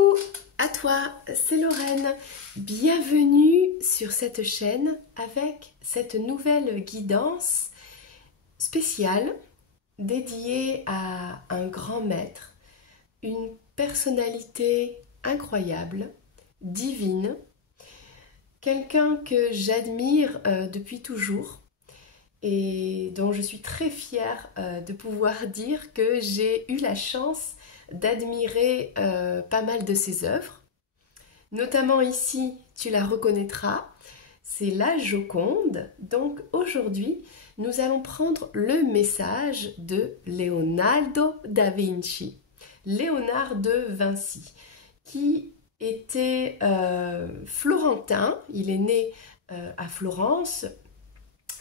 Coucou à toi, c'est Lorraine. Bienvenue sur cette chaîne avec cette nouvelle guidance spéciale dédiée à un grand maître, une personnalité incroyable, divine, quelqu'un que j'admire depuis toujours et dont je suis très fière de pouvoir dire que j'ai eu la chance d'admirer pas mal de ses œuvres. Notamment ici, tu la reconnaîtras, c'est la Joconde. Donc aujourd'hui, nous allons prendre le message de Leonardo da Vinci, Léonard de Vinci, qui était florentin. Il est né à Florence.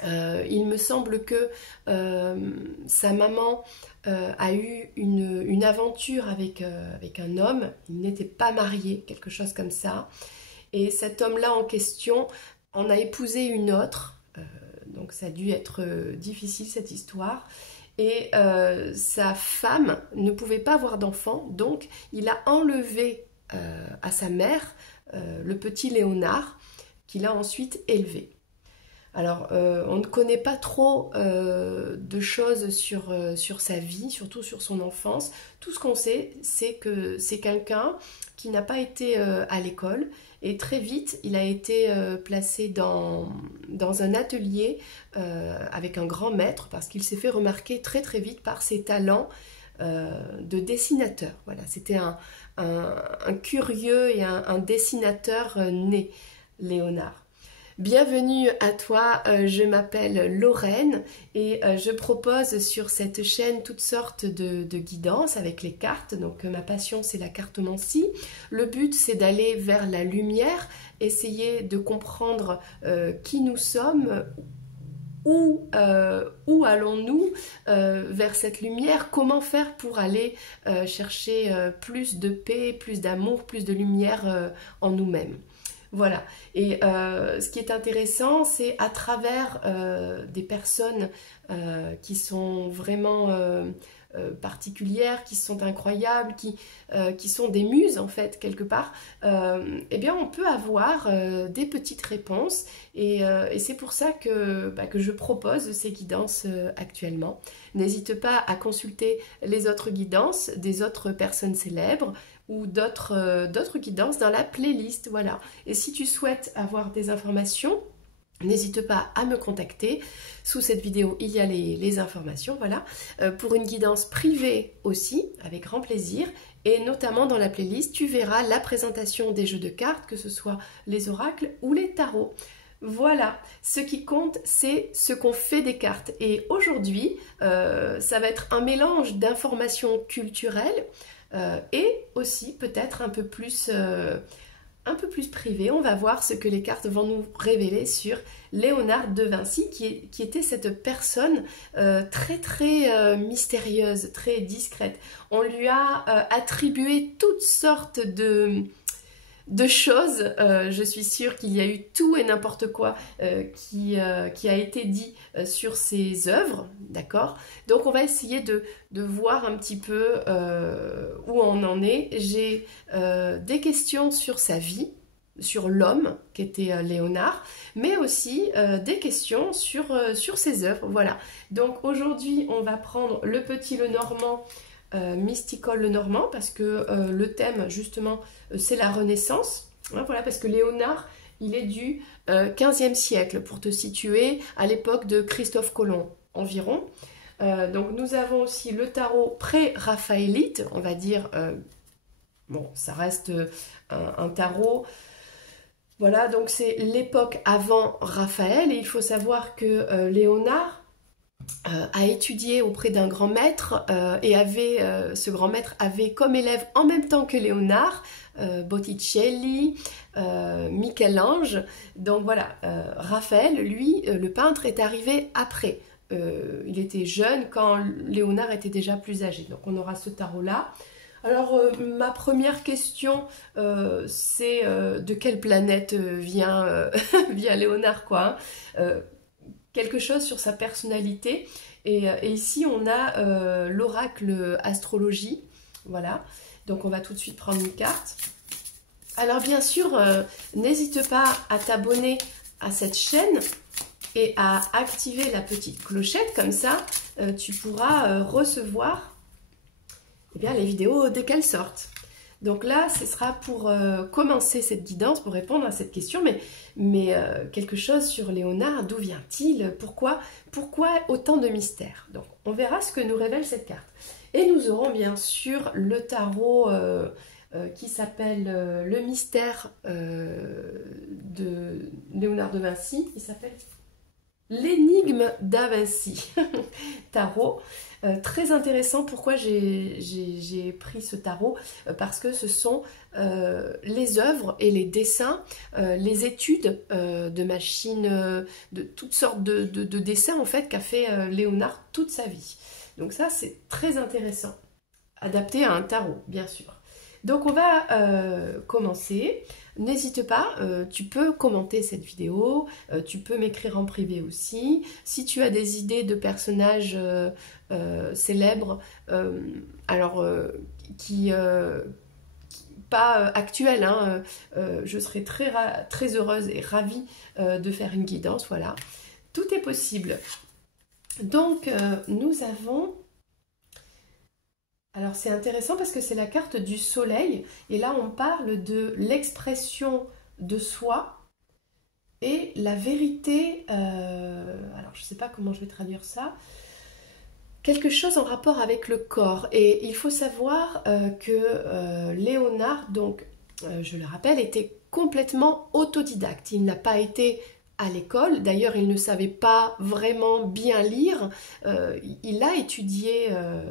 Il me semble que sa maman a eu une aventure avec un homme. Il n'était pas marié, quelque chose comme ça. Et cet homme-là en question en a épousé une autre. Donc ça a dû être difficile cette histoire. Et sa femme ne pouvait pas avoir d'enfant. Donc il a enlevé à sa mère le petit Léonard qu'il a ensuite élevé. Alors, on ne connaît pas trop de choses sur sa vie, surtout sur son enfance. Tout ce qu'on sait, c'est que c'est quelqu'un qui n'a pas été à l'école et très vite, il a été placé dans un atelier avec un grand maître parce qu'il s'est fait remarquer très très vite par ses talents de dessinateur. Voilà, c'était un curieux et un dessinateur né, Léonard. Bienvenue à toi, je m'appelle Lorraine et je propose sur cette chaîne toutes sortes de guidances avec les cartes. Donc ma passion c'est la cartomancie. Le but c'est d'aller vers la lumière, essayer de comprendre qui nous sommes, où allons-nous vers cette lumière, comment faire pour aller chercher plus de paix, plus d'amour, plus de lumière en nous-mêmes. Voilà, et ce qui est intéressant, c'est à travers des personnes qui sont vraiment particulières, qui sont incroyables, qui sont des muses en fait, quelque part, eh bien on peut avoir des petites réponses et c'est pour ça que je propose ces guidances actuellement. N'hésite pas à consulter les autres guidances des autres personnes célèbres ou d'autres guidances dans la playlist, voilà. Et si tu souhaites avoir des informations, n'hésite pas à me contacter. Sous cette vidéo, il y a les informations, voilà. Pour une guidance privée aussi, avec grand plaisir. Et notamment dans la playlist, tu verras la présentation des jeux de cartes, que ce soit les oracles ou les tarots. Voilà, ce qui compte, c'est ce qu'on fait des cartes. Et aujourd'hui, ça va être un mélange d'informations culturelles, et aussi peut-être un peu plus privé. On va voir ce que les cartes vont nous révéler sur Léonard de Vinci, qui était cette personne très très mystérieuse, très discrète. On lui a attribué toutes sortes de choses. Je suis sûre qu'il y a eu tout et n'importe quoi qui a été dit sur ses œuvres, d'accord? Donc on va essayer de voir un petit peu où on en est. J'ai des questions sur sa vie, sur l'homme qui était Léonard, mais aussi des questions sur ses œuvres, voilà. Donc aujourd'hui on va prendre le petit Lenormand, Mystical Lenormand, parce que le thème justement c'est la Renaissance, hein, voilà, parce que Léonard il est du 15e siècle pour te situer, à l'époque de Christophe Colomb environ. Donc nous avons aussi le tarot pré-raphaélite, on va dire, bon ça reste un tarot, voilà, donc c'est l'époque avant Raphaël, et il faut savoir que Léonard a étudié auprès d'un grand maître et ce grand maître avait comme élève en même temps que Léonard Botticelli, Michel-Ange. Donc voilà, Raphaël, lui, le peintre, est arrivé après. Il était jeune quand Léonard était déjà plus âgé. Donc on aura ce tarot-là. Alors ma première question, c'est de quelle planète vient Léonard, quoi, hein, quelque chose sur sa personnalité. Et ici, on a l'oracle astrologie. Voilà. Donc on va tout de suite prendre une carte. Alors bien sûr, n'hésite pas à t'abonner à cette chaîne et à activer la petite clochette, comme ça tu pourras recevoir les vidéos dès qu'elles sortent. Donc là, ce sera pour commencer cette guidance, pour répondre à cette question, mais quelque chose sur Léonard, d'où vient-il? Pourquoi autant de mystères? Donc on verra ce que nous révèle cette carte. Et nous aurons bien sûr le tarot qui s'appelle le mystère de Léonard de Vinci, qui s'appelle l'énigme d'A Vinci. Tarot. Très intéressant. Pourquoi j'ai pris ce tarot? Parce que ce sont les œuvres et les dessins, les études de machines, de toutes sortes de dessins en fait qu'a fait Léonard toute sa vie. Donc ça c'est très intéressant, adapté à un tarot bien sûr. Donc on va commencer. N'hésite pas, tu peux commenter cette vidéo, tu peux m'écrire en privé aussi. Si tu as des idées de personnages célèbres, pas actuels, hein, je serai très heureuse et ravie de faire une guidance, voilà. Tout est possible. Donc nous avons... Alors c'est intéressant parce que c'est la carte du soleil et là on parle de l'expression de soi et la vérité, alors je ne sais pas comment je vais traduire ça, quelque chose en rapport avec le corps. Et il faut savoir que Léonard, donc je le rappelle, était complètement autodidacte. Il n'a pas été à l'école. D'ailleurs, il ne savait pas vraiment bien lire. Il a étudié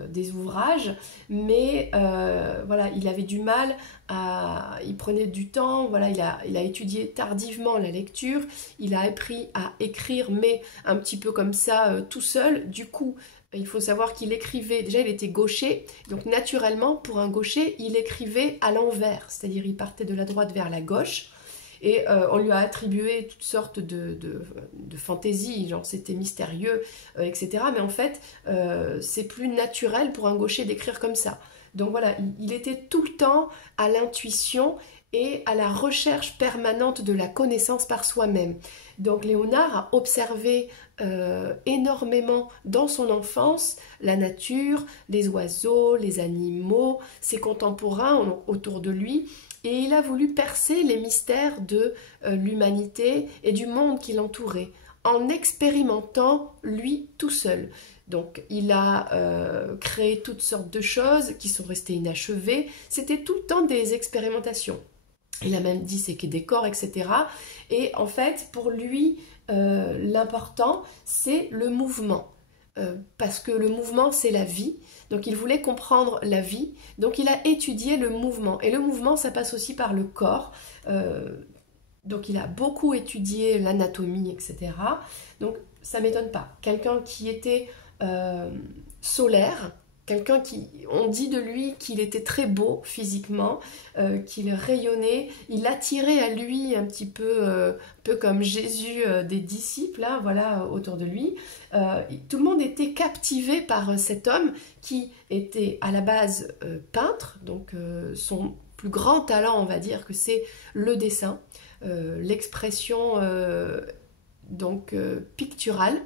des ouvrages, mais voilà, il avait du mal à... Il prenait du temps, voilà, il a étudié tardivement la lecture. Il a appris à écrire, mais un petit peu comme ça, tout seul. Du coup, il faut savoir qu'il écrivait... Déjà, il était gaucher, donc naturellement, pour un gaucher, il écrivait à l'envers. C'est-à-dire, il partait de la droite vers la gauche. Et on lui a attribué toutes sortes de fantaisies, genre c'était mystérieux, etc. Mais en fait, c'est plus naturel pour un gaucher d'écrire comme ça. Donc voilà, il était tout le temps à l'intuition et à la recherche permanente de la connaissance par soi-même. Donc Léonard a observé énormément dans son enfance la nature, les oiseaux, les animaux, ses contemporains autour de lui. Et il a voulu percer les mystères de l'humanité et du monde qui l'entourait, en expérimentant lui tout seul. Donc il a créé toutes sortes de choses qui sont restées inachevées. C'était tout le temps des expérimentations. Il a même disséqué des corps, etc. Et en fait, pour lui, l'important, c'est le mouvement. Parce que le mouvement, c'est la vie. Donc il voulait comprendre la vie, donc il a étudié le mouvement. Et le mouvement, ça passe aussi par le corps. Donc il a beaucoup étudié l'anatomie, etc. Donc ça ne m'étonne pas. Quelqu'un qui était solaire, quelqu'un qui, on dit de lui qu'il était très beau physiquement, qu'il rayonnait, il attirait à lui un petit peu, comme Jésus des disciples, hein, voilà, autour de lui. Tout le monde était captivé par cet homme qui était à la base peintre, donc son plus grand talent, on va dire que c'est le dessin, l'expression picturale.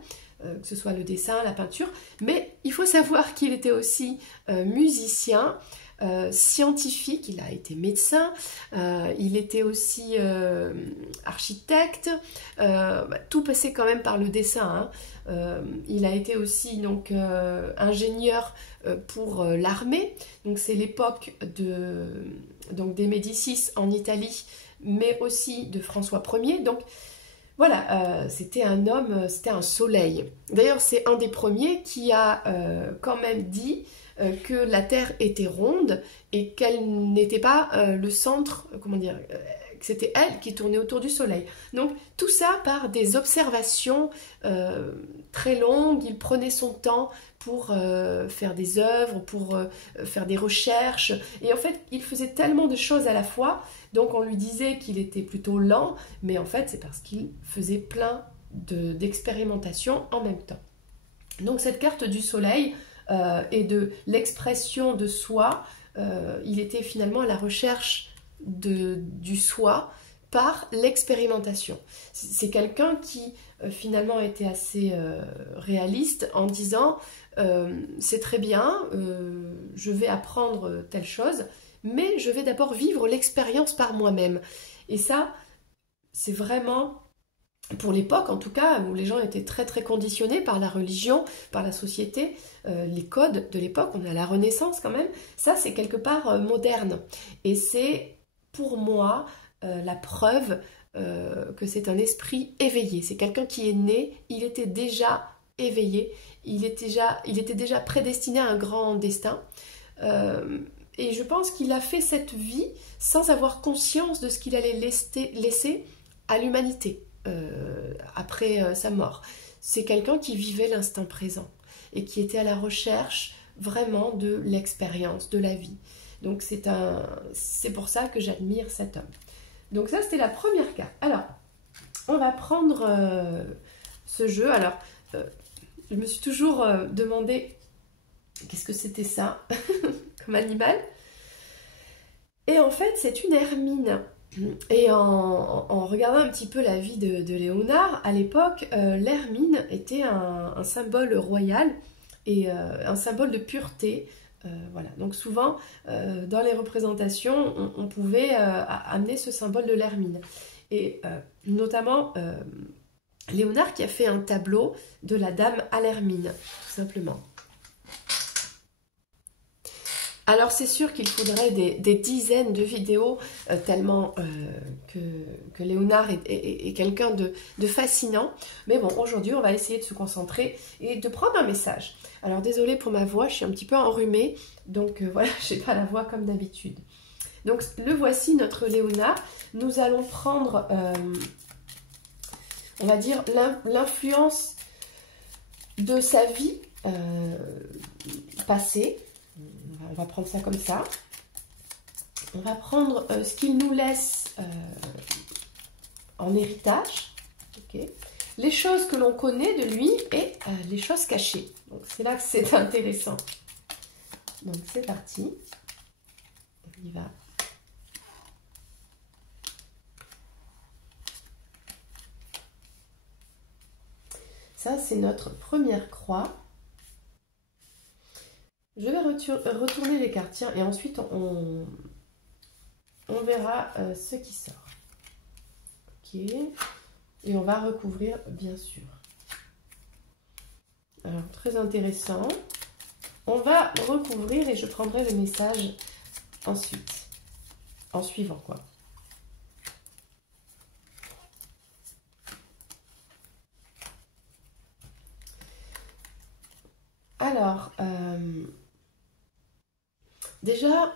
Que ce soit le dessin, la peinture, mais il faut savoir qu'il était aussi musicien, scientifique, il a été médecin, il était aussi architecte, tout passait quand même par le dessin, hein. Il a été aussi donc ingénieur pour l'armée, donc c'est l'époque des Médicis en Italie, mais aussi de François Ier, donc voilà, c'était un homme, c'était un soleil. D'ailleurs, c'est un des premiers qui a quand même dit que la Terre était ronde et qu'elle n'était pas le centre, comment dire, que c'était elle qui tournait autour du soleil. Donc tout ça par des observations très longues, il prenait son temps pour faire des œuvres, pour faire des recherches, et en fait il faisait tellement de choses à la fois, donc on lui disait qu'il était plutôt lent, mais en fait c'est parce qu'il faisait plein d'expérimentations en même temps. Donc cette carte du soleil et de l'expression de soi, il était finalement à la recherche du soi par l'expérimentation. C'est quelqu'un qui finalement était assez réaliste en disant c'est très bien, je vais apprendre telle chose, mais je vais d'abord vivre l'expérience par moi-même. Et ça, c'est vraiment, pour l'époque en tout cas, où les gens étaient très très conditionnés par la religion, par la société, les codes de l'époque, on est à la Renaissance quand même, ça c'est quelque part moderne. Et c'est pour moi la preuve que c'est un esprit éveillé. C'est quelqu'un qui est né, il était déjà éveillé, il était déjà prédestiné à un grand destin. Et je pense qu'il a fait cette vie sans avoir conscience de ce qu'il allait laisser à l'humanité après sa mort. C'est quelqu'un qui vivait l'instant présent et qui était à la recherche vraiment de l'expérience, de la vie. Donc c'est pour ça que j'admire cet homme. Donc ça, c'était la première carte. Alors, on va prendre ce jeu. Alors, je me suis toujours demandé qu'est-ce que c'était ça comme animal. Et en fait, c'est une hermine. Et en regardant un petit peu la vie de Léonard, à l'époque, l'hermine était un symbole royal et un symbole de pureté. Voilà. Donc souvent, dans les représentations, on pouvait amener ce symbole de l'hermine. Et notamment, Léonard qui a fait un tableau de la dame à l'hermine, tout simplement. Alors c'est sûr qu'il faudrait des dizaines de vidéos tellement que Léonard est quelqu'un de fascinant. Mais bon, aujourd'hui on va essayer de se concentrer et de prendre un message. Alors désolée pour ma voix, je suis un petit peu enrhumée, donc voilà, j'ai pas la voix comme d'habitude. Donc le voici notre Léonard. Nous allons prendre, on va dire, l'influence de sa vie passée. On va prendre ça comme ça. On va prendre ce qu'il nous laisse en héritage. Okay. Les choses que l'on connaît de lui et les choses cachées. Donc c'est là que c'est intéressant. Donc c'est parti. On y va. Ça, c'est notre première croix. Je vais retourner les cartes, tiens, et ensuite on verra ce qui sort. Ok. Et on va recouvrir, bien sûr. Alors, très intéressant. On va recouvrir et je prendrai le message ensuite. En suivant, quoi. Alors, déjà,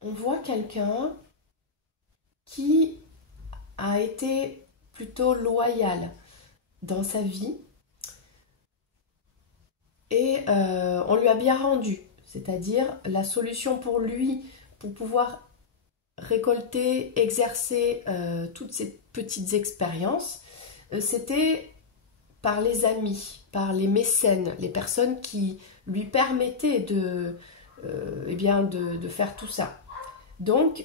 on voit quelqu'un qui a été plutôt loyal dans sa vie et on lui a bien rendu, c'est-à-dire la solution pour lui, pour pouvoir récolter, exercer toutes ces petites expériences, c'était par les amis, par les mécènes, les personnes qui lui permettaient eh bien de faire tout ça. Donc,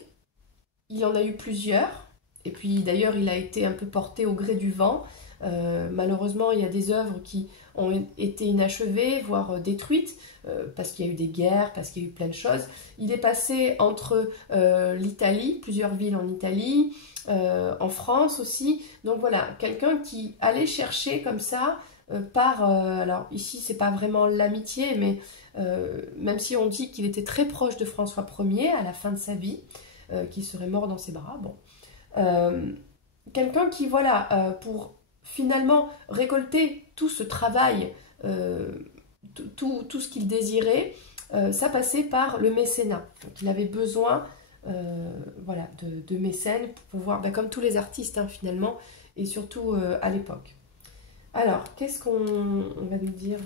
il en a eu plusieurs, et puis d'ailleurs il a été un peu porté au gré du vent. Malheureusement, il y a des œuvres qui ont été inachevées, voire détruites, parce qu'il y a eu des guerres, parce qu'il y a eu plein de choses. Il est passé entre l'Italie, plusieurs villes en Italie, en France aussi. Donc voilà, quelqu'un qui allait chercher comme ça alors ici c'est pas vraiment l'amitié, mais même si on dit qu'il était très proche de François Ier à la fin de sa vie, qu'il serait mort dans ses bras, bon. Quelqu'un qui, voilà, pour finalement récolter tout ce travail, tout ce qu'il désirait, ça passait par le mécénat. Donc il avait besoin voilà, de mécènes pour pouvoir, comme tous les artistes hein, finalement, et surtout à l'époque. Alors, qu'est-ce qu'on va nous dire?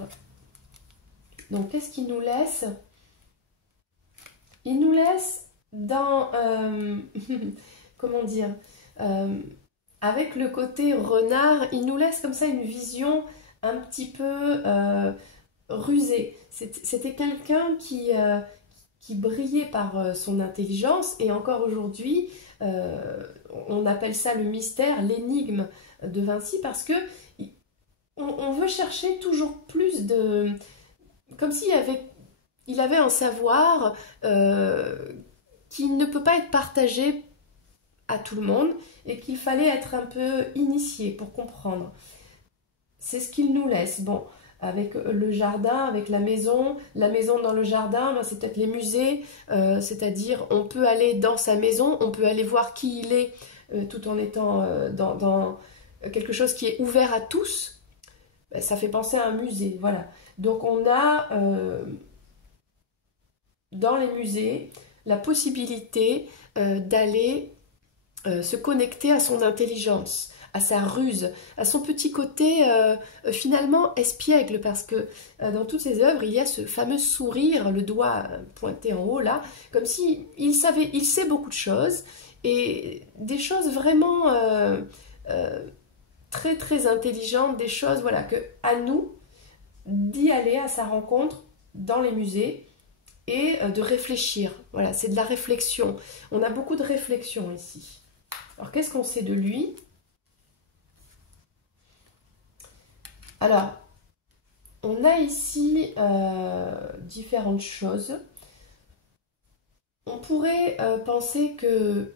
Donc, qu'est-ce qu'il nous laisse? Il nous laisse dans... comment dire avec le côté renard, il nous laisse comme ça une vision un petit peu rusée. C'était quelqu'un qui qui brillait par son intelligence, et encore aujourd'hui, on appelle ça le mystère, l'énigme de Vinci, parce que on veut chercher toujours plus de... Comme il avait un savoir qui ne peut pas être partagé à tout le monde, et qu'il fallait être un peu initié pour comprendre. C'est ce qu'il nous laisse. Bon, avec le jardin, avec la maison dans le jardin, ben c'est peut-être les musées, c'est-à-dire on peut aller dans sa maison, on peut aller voir qui il est, tout en étant dans quelque chose qui est ouvert à tous. Ben, ça fait penser à un musée, voilà. Donc on a dans les musées la possibilité d'aller se connecter à son intelligence, à sa ruse, à son petit côté finalement espiègle, parce que dans toutes ses œuvres, il y a ce fameux sourire, le doigt pointé en haut là, comme si il sait beaucoup de choses, et des choses vraiment très très intelligentes, des choses voilà que à nous d'y aller à sa rencontre dans les musées et de réfléchir. Voilà, c'est de la réflexion. On a beaucoup de réflexion ici. Alors, qu'est-ce qu'on sait de lui? Alors, on a ici différentes choses. On pourrait penser que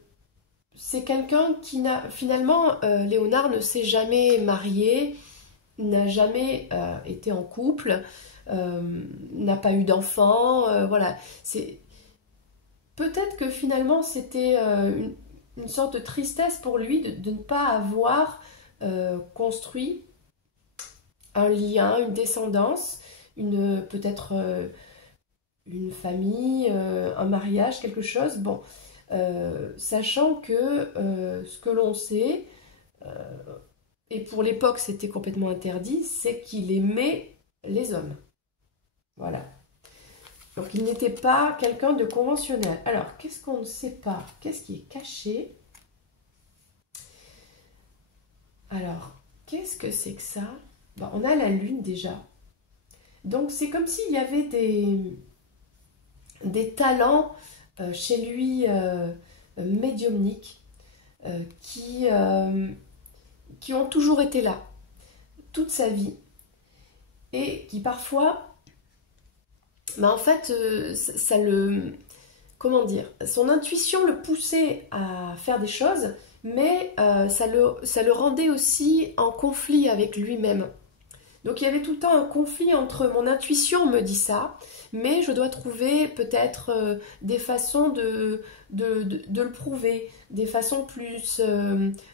c'est quelqu'un qui n'a... Finalement, Léonard ne s'est jamais marié, n'a jamais été en couple, n'a pas eu d'enfant. Voilà. Peut-être que finalement, c'était une sorte de tristesse pour lui de ne pas avoir construit un lien, une descendance, peut-être une famille, un mariage, quelque chose. Bon, sachant que ce que l'on sait, et pour l'époque c'était complètement interdit, c'est qu'il aimait les hommes. Voilà. Donc il n'était pas quelqu'un de conventionnel. Alors, qu'est-ce qu'on ne sait pas? Qu'est-ce qui est caché? Alors, qu'est-ce que c'est que ça? Bon, on a la lune déjà. Donc c'est comme s'il y avait des talents chez lui médiumniques qui ont toujours été là, toute sa vie, et qui parfois... en fait, ça le... Comment dire? Son intuition le poussait à faire des choses, mais ça le rendait aussi en conflit avec lui-même. Donc il y avait tout le temps un conflit entre mon intuition me dit ça, mais je dois trouver peut-être des façons de le prouver, des façons plus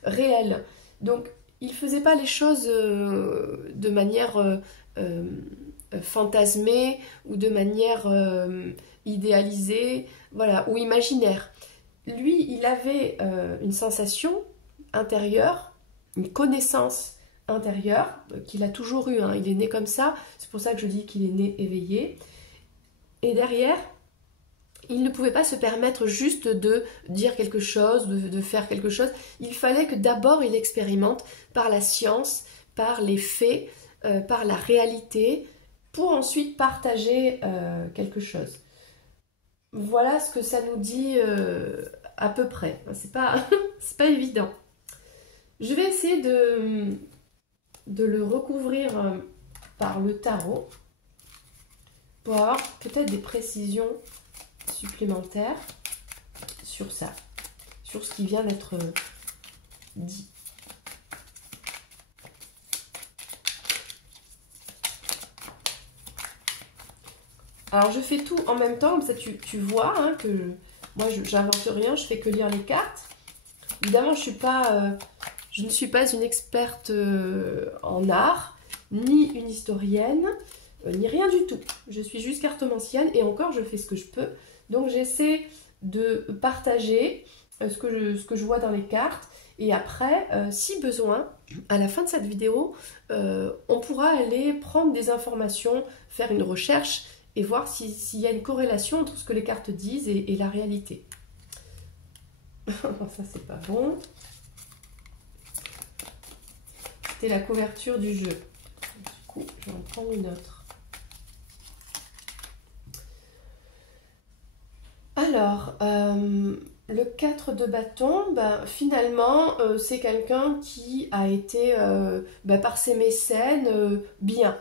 réelles. Donc il ne faisait pas les choses de manière fantasmée ou de manière idéalisée, voilà, ou imaginaire. Lui, il avait une sensation intérieure, une connaissance intérieure qu'il a toujours eu, hein. Il est né comme ça, c'est pour ça que je dis qu'il est né éveillé. Et derrière, il ne pouvait pas se permettre juste de dire quelque chose, de faire quelque chose. Il fallait que d'abord il expérimente par la science, par les faits, par la réalité, pour ensuite partager quelque chose. Voilà ce que ça nous dit à peu près. C'est pas évident. Je vais essayer de le recouvrir par le tarot pour avoir peut-être des précisions supplémentaires sur ça, sur ce qui vient d'être dit. Alors je fais tout en même temps, comme ça tu vois hein, que moi j'invente rien, je fais que lire les cartes. Évidemment je ne suis pas une experte en art, ni une historienne, ni rien du tout. Je suis juste cartomancienne et encore je fais ce que je peux. Donc j'essaie de partager ce que je vois dans les cartes. Et après, si besoin, à la fin de cette vidéo, on pourra aller prendre des informations, faire une recherche et voir s'il y a une corrélation entre ce que les cartes disent et la réalité. Ça, c'est pas bon. C'était la couverture du jeu. Du coup, je vais en prendre une autre. Alors, le 4 de bâton, ben, finalement, c'est quelqu'un qui a été, ben, par ses mécènes, bien.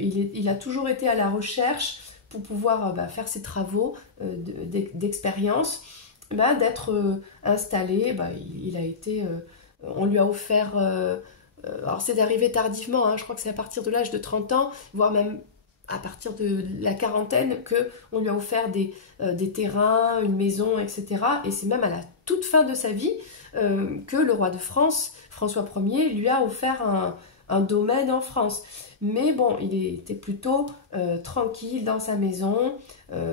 Il a toujours été à la recherche pour pouvoir ben, faire ses travaux d'expérience, ben, d'être installé. Ben, il a été, on lui a offert, alors c'est arrivé tardivement, hein, je crois que c'est à partir de l'âge de 30 ans, voire même à partir de la quarantaine, qu'on lui a offert des terrains, une maison, etc. Et c'est même à la toute fin de sa vie que le roi de France, François Ier, lui a offert un domaine en France. Mais bon, il était plutôt tranquille dans sa maison,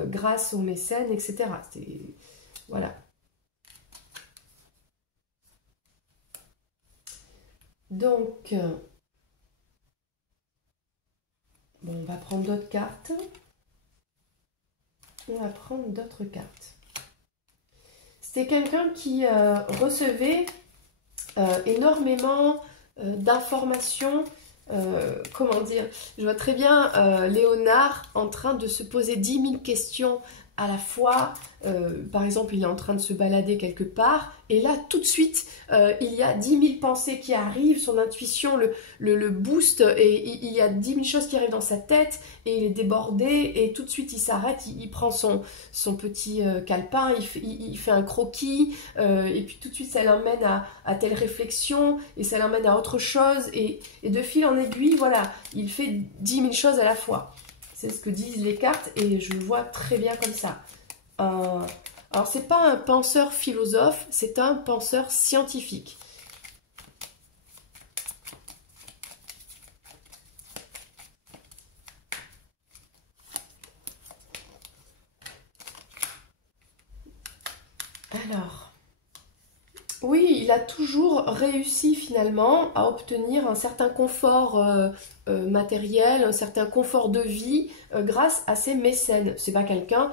grâce aux mécènes, etc. Voilà. Donc, bon, on va prendre d'autres cartes. On va prendre d'autres cartes. C'était quelqu'un qui recevait énormément d'informations. Comment dire? Je vois très bien Léonard en train de se poser 10 000 questions à la fois. Par exemple, il est en train de se balader quelque part et là, tout de suite, il y a 10 000 pensées qui arrivent, son intuition le booste et il y a 10 000 choses qui arrivent dans sa tête et il est débordé et tout de suite, il s'arrête, il prend son petit calepin, il fait un croquis et puis tout de suite, ça l'emmène à telle réflexion et ça l'emmène à autre chose et de fil en aiguille, voilà, il fait 10 000 choses à la fois. C'est ce que disent les cartes et je le vois très bien comme ça. Alors, c'est pas un penseur philosophe, c'est un penseur scientifique. Alors, oui, il a toujours réussi finalement à obtenir un certain confort matériel, un certain confort de vie grâce à ses mécènes. C'est pas quelqu'un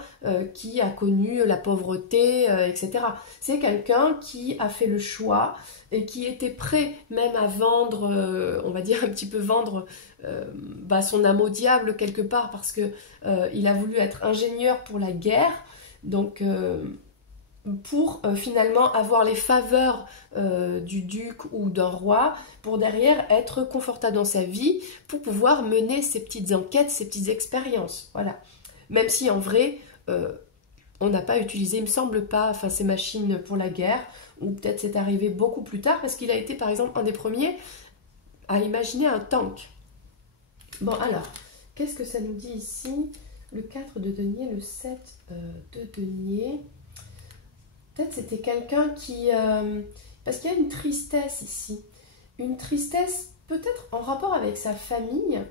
qui a connu la pauvreté, etc. C'est quelqu'un qui a fait le choix et qui était prêt même à vendre, on va dire un petit peu vendre bah, son âme au diable quelque part parce que il a voulu être ingénieur pour la guerre. Donc pour finalement avoir les faveurs du duc ou d'un roi, pour derrière être confortable dans sa vie, pour pouvoir mener ses petites enquêtes, ses petites expériences. Voilà. Même si en vrai, on n'a pas utilisé, il me semble pas, enfin ces machines pour la guerre, ou peut-être c'est arrivé beaucoup plus tard, parce qu'il a été par exemple un des premiers à imaginer un tank. Bon alors, qu'est-ce que ça nous dit ici? Le 4 de denier, le 7 de denier... Peut-être c'était quelqu'un qui... parce qu'il y a une tristesse ici. Une tristesse peut-être en rapport avec sa famille.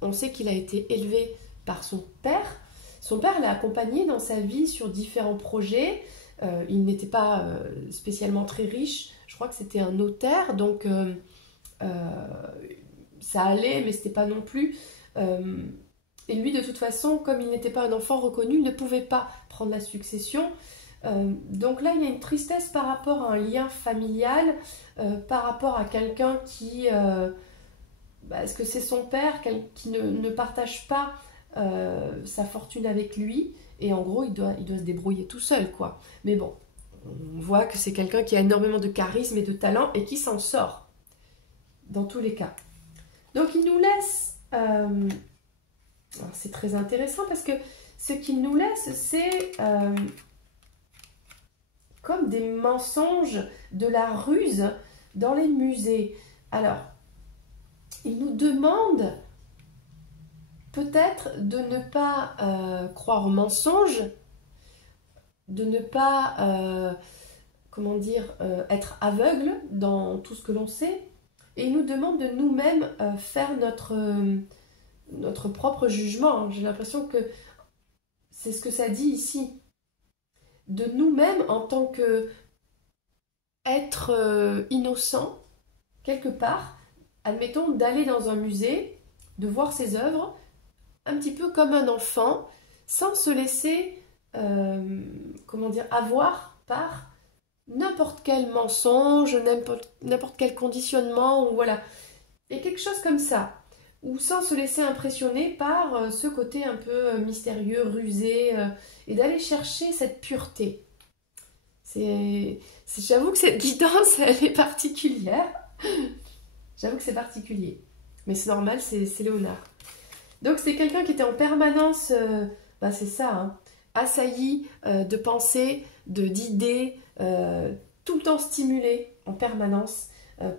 On sait qu'il a été élevé par son père. Son père l'a accompagné dans sa vie sur différents projets. Il n'était pas spécialement très riche. Je crois que c'était un notaire. Donc ça allait, mais c'était pas non plus... et lui, de toute façon, comme il n'était pas un enfant reconnu, il ne pouvait pas prendre la succession. Donc là, il y a une tristesse par rapport à un lien familial, par rapport à quelqu'un qui... est-ce que c'est son père qui ne partage pas sa fortune avec lui et en gros, il doit se débrouiller tout seul, quoi. Mais bon, on voit que c'est quelqu'un qui a énormément de charisme et de talent et qui s'en sort, dans tous les cas. Donc il nous laisse... c'est très intéressant parce que ce qu'il nous laisse, c'est... comme des mensonges, de la ruse dans les musées. Alors, il nous demande peut-être de ne pas croire aux mensonges, de ne pas, comment dire, être aveugle dans tout ce que l'on sait. Et il nous demande de nous-mêmes faire notre propre jugement. J'ai l'impression que c'est ce que ça dit ici. De nous-mêmes en tant que être innocent, quelque part, admettons d'aller dans un musée, de voir ses œuvres, un petit peu comme un enfant, sans se laisser, comment dire, avoir par n'importe quel mensonge, n'importe quel conditionnement, ou voilà. Et quelque chose comme ça. ou sans se laisser impressionner par ce côté un peu mystérieux, rusé, et d'aller chercher cette pureté. J'avoue que cette guidance, elle est particulière. J'avoue que c'est particulier. Mais c'est normal, c'est Léonard. Donc c'est quelqu'un qui était en permanence, c'est ça, hein, assailli de pensées, d'idées, tout le temps stimulé en permanence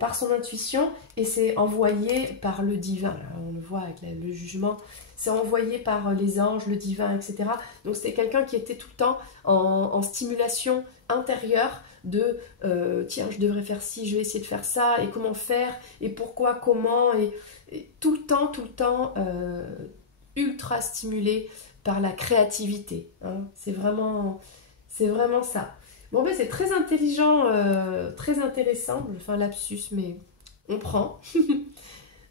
par son intuition, et c'est envoyé par le divin. Là, on le voit avec le jugement, c'est envoyé par les anges, le divin, etc. Donc c'était quelqu'un qui était tout le temps en stimulation intérieure de tiens, je devrais faire ci, je vais essayer de faire ça, et comment faire, et pourquoi, comment, et tout le temps ultra stimulé par la créativité, hein. C'est vraiment ça. Bon, ben c'est très intelligent, très intéressant, enfin lapsus, mais on prend.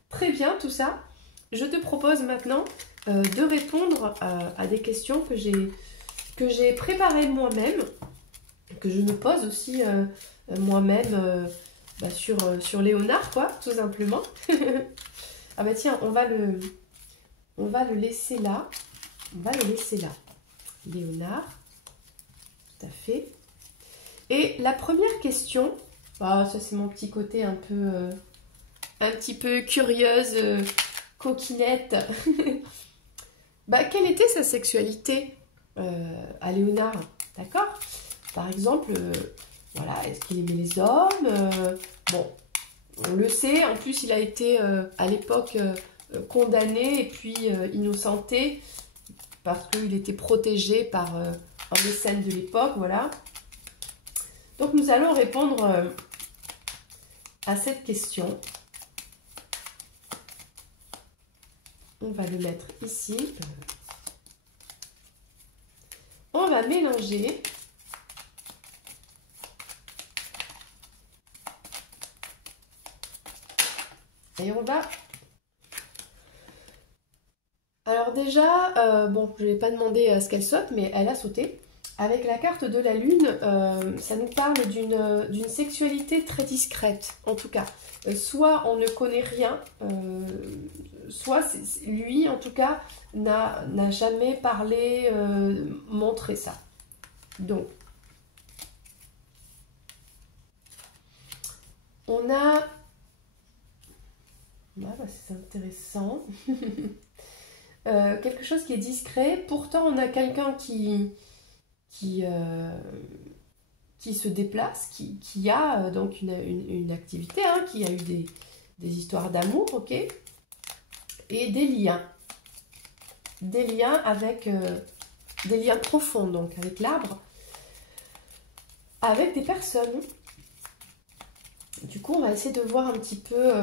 Très bien tout ça. Je te propose maintenant de répondre à des questions que j'ai préparées moi-même, que je me pose aussi moi-même sur Léonard, quoi, tout simplement. Ah bah tiens, on va le laisser là. On va le laisser là. Léonard, tout à fait. Et la première question, ça c'est mon petit côté un petit peu curieuse, coquinette. Quelle était sa sexualité à Léonard, d'accord? Par exemple, voilà, est-ce qu'il aimait les hommes? Bon, on le sait, en plus il a été à l'époque condamné et puis innocenté parce qu'il était protégé par un mécène de l'époque, voilà. Donc nous allons répondre à cette question. On va le mettre ici. On va mélanger. Et on va... Alors déjà, bon, je ne vais pas demander ce qu'elle saute, mais elle a sauté. Avec la carte de la lune, ça nous parle d'une sexualité très discrète, en tout cas. Soit on ne connaît rien, soit lui, en tout cas, n'a jamais parlé, montré ça. Donc, on a... c'est intéressant. Quelque chose qui est discret. Pourtant, on a quelqu'un qui se déplace, qui a donc une activité, hein, qui a eu des histoires d'amour, ok, et des liens avec des liens profonds, donc avec l'arbre, avec des personnes. Du coup, on va essayer de voir un petit peu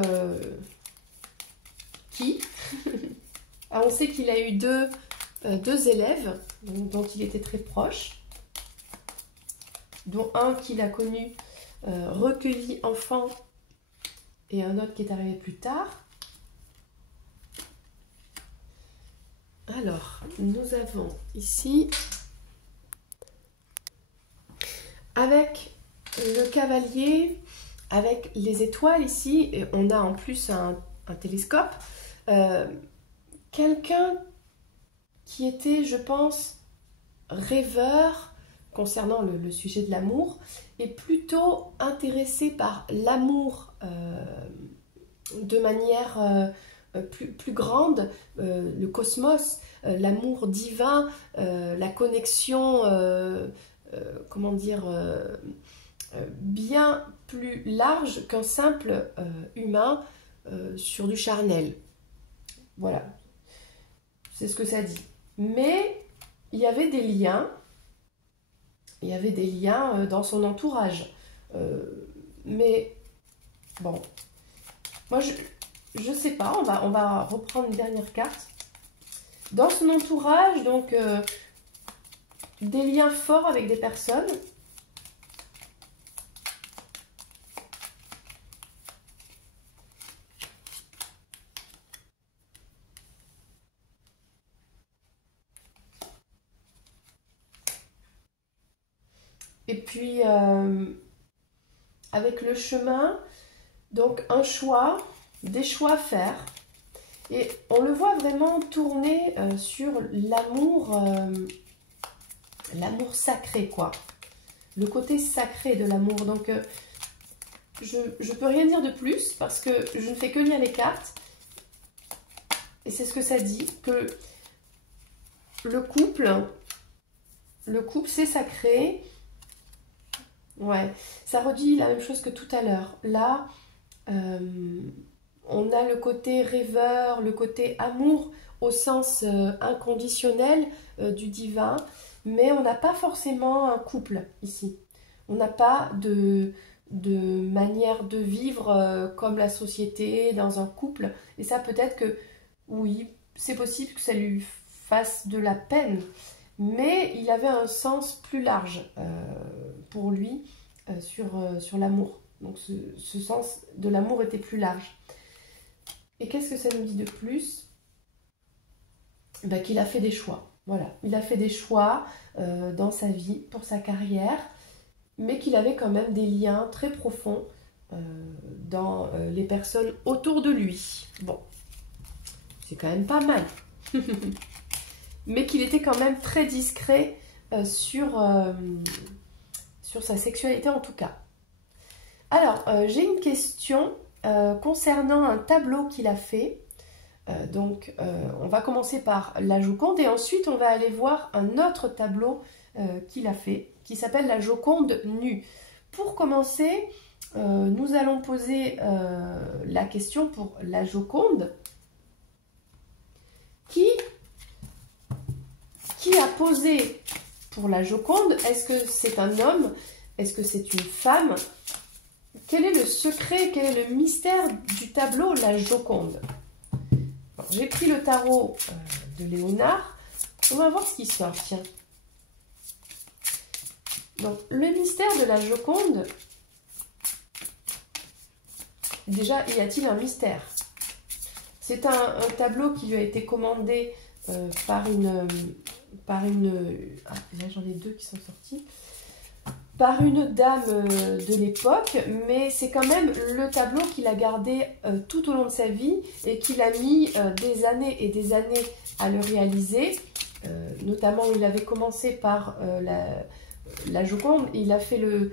qui. Alors, on sait qu'il a eu deux élèves dont il était très proche, dont un qu'il a connu recueilli enfant et un autre qui est arrivé plus tard. Alors, nous avons ici, avec le cavalier, avec les étoiles ici, et on a en plus un télescope, quelqu'un qui était, je pense, rêveur concernant le sujet de l'amour, et plutôt intéressé par l'amour de manière plus grande, le cosmos, l'amour divin, la connexion, comment dire, bien plus large qu'un simple humain sur du charnel. Voilà, c'est ce que ça dit. Mais il y avait des liens. Il y avait des liens dans son entourage. Mais bon, moi je sais pas, on va reprendre une dernière carte. Dans son entourage, donc des liens forts avec des personnes. Et puis, avec le chemin, donc un choix, des choix à faire. Et on le voit vraiment tourner sur l'amour sacré, quoi. Le côté sacré de l'amour. Donc, je ne peux rien dire de plus parce que je ne fais que lire les cartes. Et c'est ce que ça dit, que le couple c'est sacré. Ouais, ça redit la même chose que tout à l'heure. Là, on a le côté rêveur, le côté amour au sens inconditionnel du divin, mais on n'a pas forcément un couple ici. On n'a pas de manière de vivre comme la société dans un couple. Et ça, peut-être que, oui, c'est possible que ça lui fasse de la peine, mais il avait un sens plus large pour lui sur l'amour. Donc ce sens de l'amour était plus large. Et qu'est-ce que ça nous dit de plus? Ben, qu'il a fait des choix. Voilà, il a fait des choix dans sa vie, pour sa carrière, mais qu'il avait quand même des liens très profonds dans les personnes autour de lui. Bon, c'est quand même pas mal. Mais qu'il était quand même très discret sur sa sexualité en tout cas. Alors, j'ai une question concernant un tableau qu'il a fait. Donc, on va commencer par la Joconde et ensuite on va aller voir un autre tableau qu'il a fait qui s'appelle la Joconde nue. Pour commencer, nous allons poser la question pour la Joconde. Qui a posé pour la Joconde? Est-ce que c'est un homme? Est-ce que c'est une femme? Quel est le secret, quel est le mystère du tableau La Joconde? J'ai pris le tarot de Léonard. On va voir ce qui sort, tiens. Donc, le mystère de la Joconde. Déjà, y a-t-il un mystère? C'est un tableau qui lui a été commandé par une... Ah, là, j'en ai deux qui sont sortis. Par une dame de l'époque, mais c'est quand même le tableau qu'il a gardé tout au long de sa vie et qu'il a mis des années et des années à le réaliser. Notamment, il avait commencé par la Joconde, il a fait le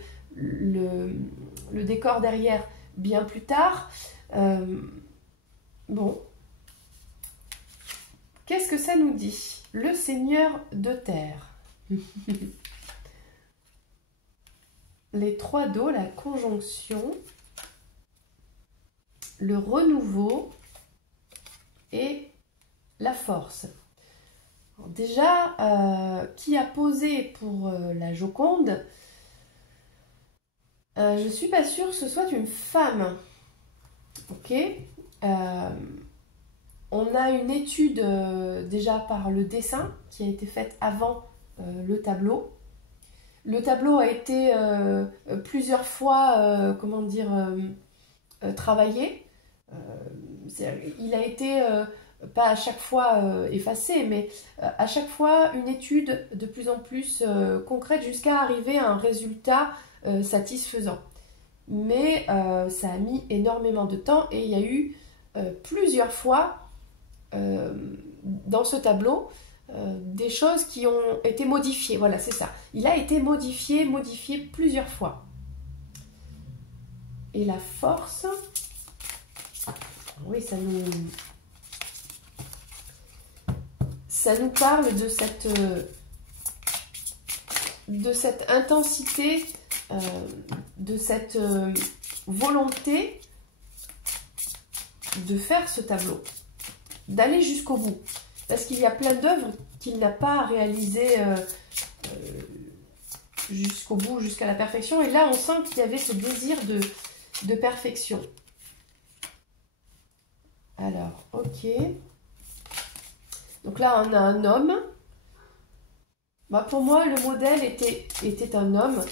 décor derrière bien plus tard. Bon, qu'est-ce que ça nous dit? Le Seigneur de terre. Les trois dos, la conjonction, le renouveau et la force. Alors déjà, qui a posé pour la Joconde? Je ne suis pas sûre que ce soit une femme. Ok. On a une étude déjà par le dessin qui a été faite avant le tableau. Le tableau a été plusieurs fois, travaillé. Il a été, pas à chaque fois effacé, mais à chaque fois une étude de plus en plus concrète jusqu'à arriver à un résultat satisfaisant. Mais ça a mis énormément de temps et il y a eu plusieurs fois dans ce tableau des choses qui ont été modifiées. Voilà, c'est ça. Il a été modifié plusieurs fois. Et la force, oui, ça nous parle de cette intensité, de cette volonté de faire ce tableau, d'aller jusqu'au bout. Parce qu'il y a plein d'œuvres qu'il n'a pas réalisées jusqu'au bout, jusqu'à la perfection. Et là, on sent qu'il y avait ce désir de perfection. Alors, ok. Donc là, on a un homme. Bah, pour moi, le modèle était un homme.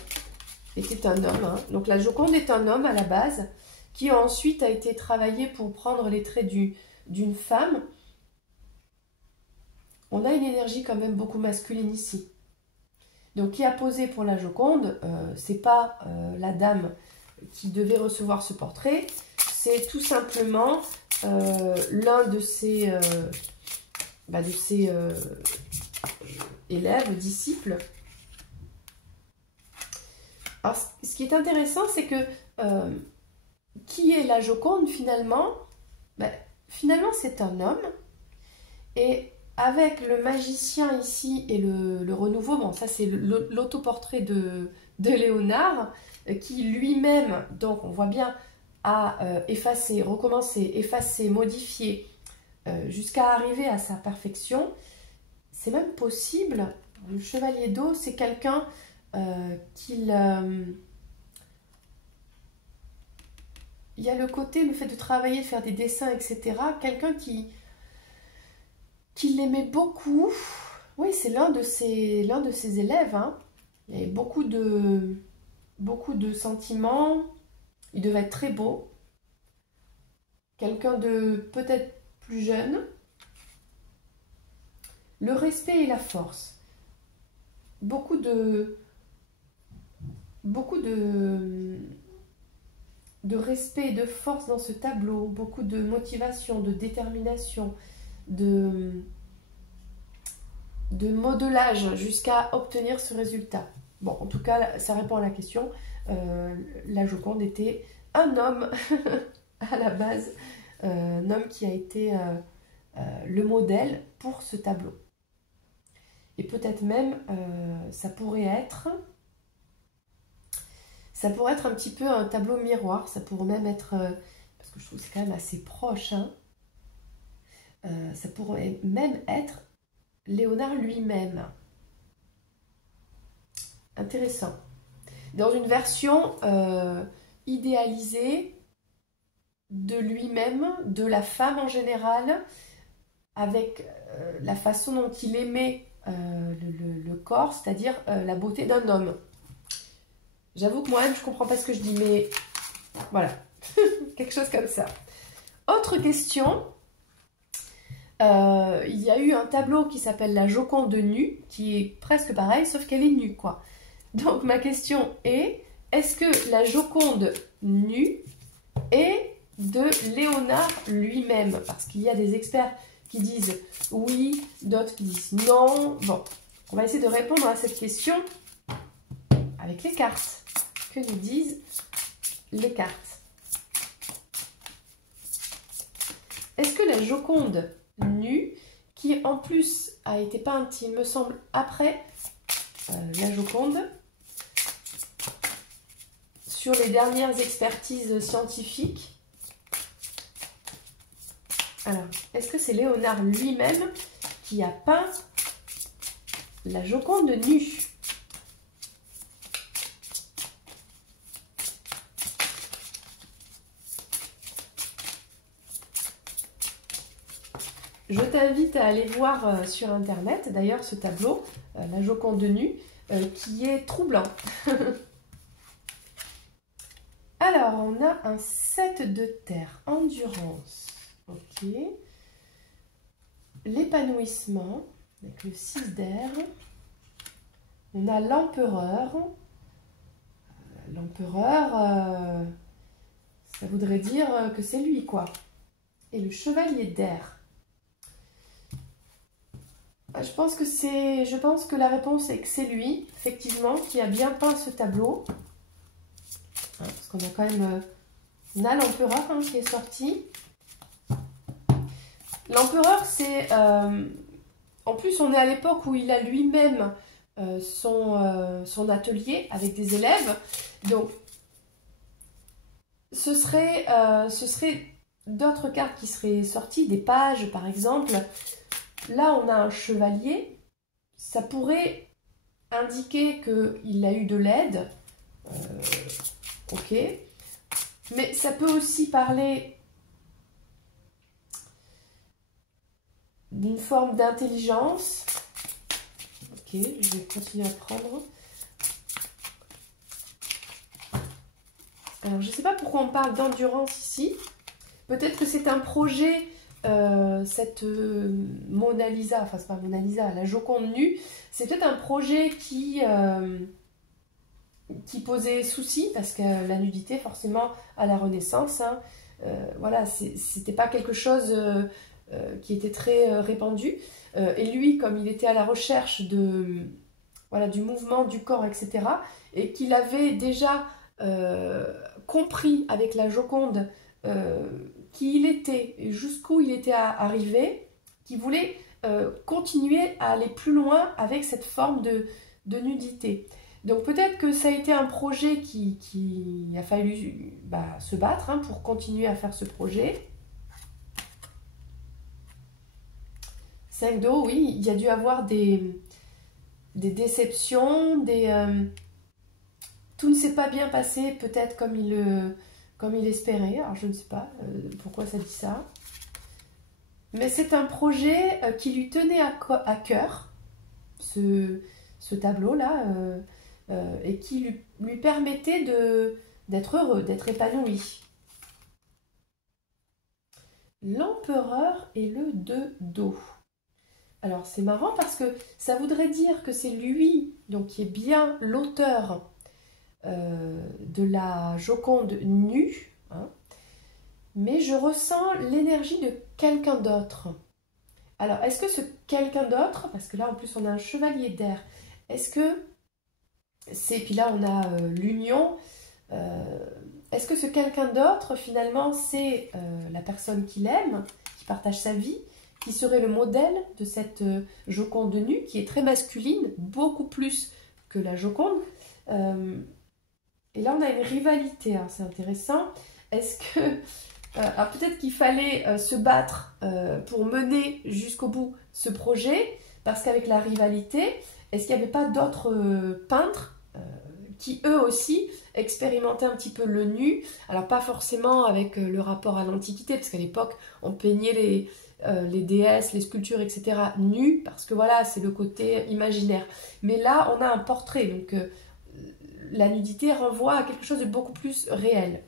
Hein. Donc la Joconde est un homme à la base, qui ensuite a été travaillé pour prendre les traits d'une femme. On a une énergie quand même beaucoup masculine ici. Donc qui a posé pour la Joconde, c'est pas la dame qui devait recevoir ce portrait, c'est tout simplement l'un de ses, élèves, disciples. Alors, ce qui est intéressant, c'est que qui est la Joconde finalement? Finalement, c'est un homme. Et avec le magicien ici et le renouveau, bon, ça c'est l'autoportrait de Léonard, qui lui-même, donc on voit bien, a effacé, recommencé, effacé, modifié, jusqu'à arriver à sa perfection. C'est même possible. Le chevalier d'eau, c'est quelqu'un il y a le côté, le fait de travailler, de faire des dessins, etc. Quelqu'un qui l'aimait beaucoup. Oui, c'est l'un de ses élèves. Hein. Il y avait beaucoup de sentiments. Il devait être très beau. Quelqu'un de peut-être plus jeune. Le respect et la force. Beaucoup de respect et de force dans ce tableau, beaucoup de motivation, de détermination, de modelage jusqu'à obtenir ce résultat. Bon, en tout cas, ça répond à la question. La Joconde était un homme à la base, un homme qui a été le modèle pour ce tableau. Et peut-être même, ça pourrait être un petit peu un tableau miroir, ça pourrait même être, parce que je trouve que c'est quand même assez proche, hein, ça pourrait même être Léonard lui-même. Intéressant. Dans une version idéalisée de lui-même, de la femme en général, avec la façon dont il aimait le corps, c'est-à-dire la beauté d'un homme. J'avoue que moi-même, je ne comprends pas ce que je dis, mais voilà, quelque chose comme ça. Autre question, il y a eu un tableau qui s'appelle la Joconde nue, qui est presque pareil, sauf qu'elle est nue, quoi. Donc ma question est, est-ce que la Joconde nue est de Léonard lui-même? Parce qu'il y a des experts qui disent oui, d'autres qui disent non. Bon, on va essayer de répondre à cette question avec les cartes. Que nous disent les cartes? Est-ce que la Joconde nue, qui en plus a été peinte, il me semble, après la Joconde, sur les dernières expertises scientifiques, alors, est-ce que c'est Léonard lui-même qui a peint la Joconde nue? Je t'invite à aller voir sur internet, d'ailleurs, ce tableau, la Joconde nue, qui est troublant. Alors, on a un 7 de terre, endurance, ok. L'épanouissement, avec le 6 d'air. On a l'empereur. L'empereur, ça voudrait dire que c'est lui, quoi. Et le chevalier d'air. Je pense que la réponse est que c'est lui, effectivement, qui a bien peint ce tableau. Parce qu'on a quand même... on a l'empereur hein, qui est sorti. L'empereur, c'est... en plus, on est à l'époque où il a lui-même son atelier avec des élèves. Donc, ce serait d'autres cartes qui seraient sorties, des pages, par exemple. Là, on a un chevalier. Ça pourrait indiquer qu'il a eu de l'aide. Ok. Mais ça peut aussi parler d'une forme d'intelligence. Ok, je vais continuer à prendre. Alors, je ne sais pas pourquoi on parle d'endurance ici. Peut-être que c'est un projet... cette Mona Lisa, enfin c'est pas Mona Lisa, la Joconde nue, c'est peut-être un projet qui posait souci, parce que la nudité forcément à la Renaissance, hein, voilà, c'était pas quelque chose qui était très répandu. Et lui, comme il était à la recherche voilà, du mouvement du corps, etc., et qu'il avait déjà compris avec la Joconde qui il était, jusqu'où il était arrivé, qu'il voulait continuer à aller plus loin avec cette forme de nudité. Donc peut-être que ça a été un projet qui a fallu se battre hein, pour continuer à faire ce projet. 5 d'eau, oui, il y a dû avoir des déceptions, tout ne s'est pas bien passé, peut-être comme il espérait. Alors je ne sais pas pourquoi ça dit ça. Mais c'est un projet qui lui tenait à cœur, ce tableau-là, et qui lui permettait d'être heureux, d'être épanoui. L'empereur et le 2 d'eau. Alors c'est marrant parce que ça voudrait dire que c'est lui donc, qui est bien l'auteur de la Joconde nue, hein, mais je ressens l'énergie de quelqu'un d'autre. Alors est-ce que ce quelqu'un d'autre, parce que là en plus on a un chevalier d'air, est-ce que c'est, puis là on a l'union, est-ce que ce quelqu'un d'autre finalement c'est la personne qu'il aime, qui partage sa vie, qui serait le modèle de cette Joconde nue, qui est très masculine, beaucoup plus que la Joconde. Et là, on a une rivalité, hein, c'est intéressant. Est-ce que... alors peut-être qu'il fallait se battre pour mener jusqu'au bout ce projet, parce qu'avec la rivalité, est-ce qu'il n'y avait pas d'autres peintres qui, eux aussi, expérimentaient un petit peu le nu? Alors pas forcément avec le rapport à l'Antiquité, parce qu'à l'époque, on peignait les déesses, les sculptures, etc. nues, parce que voilà, c'est le côté imaginaire. Mais là, on a un portrait, donc la nudité renvoie à quelque chose de beaucoup plus réel.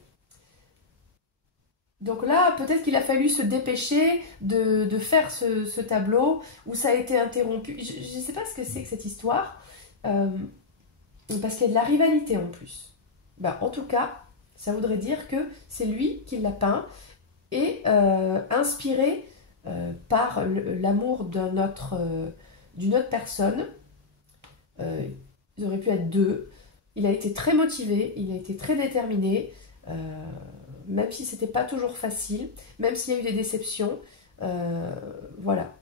Donc là, peut-être qu'il a fallu se dépêcher de faire ce tableau, où ça a été interrompu. Je ne sais pas ce que c'est que cette histoire, parce qu'il y a de la rivalité en plus. En tout cas, ça voudrait dire que c'est lui qui l'a peint, et inspiré par l'amour d'une autre personne. Ils auraient pu être deux. Il a été très motivé, il a été très déterminé, même si c'était pas toujours facile, même s'il y a eu des déceptions, voilà.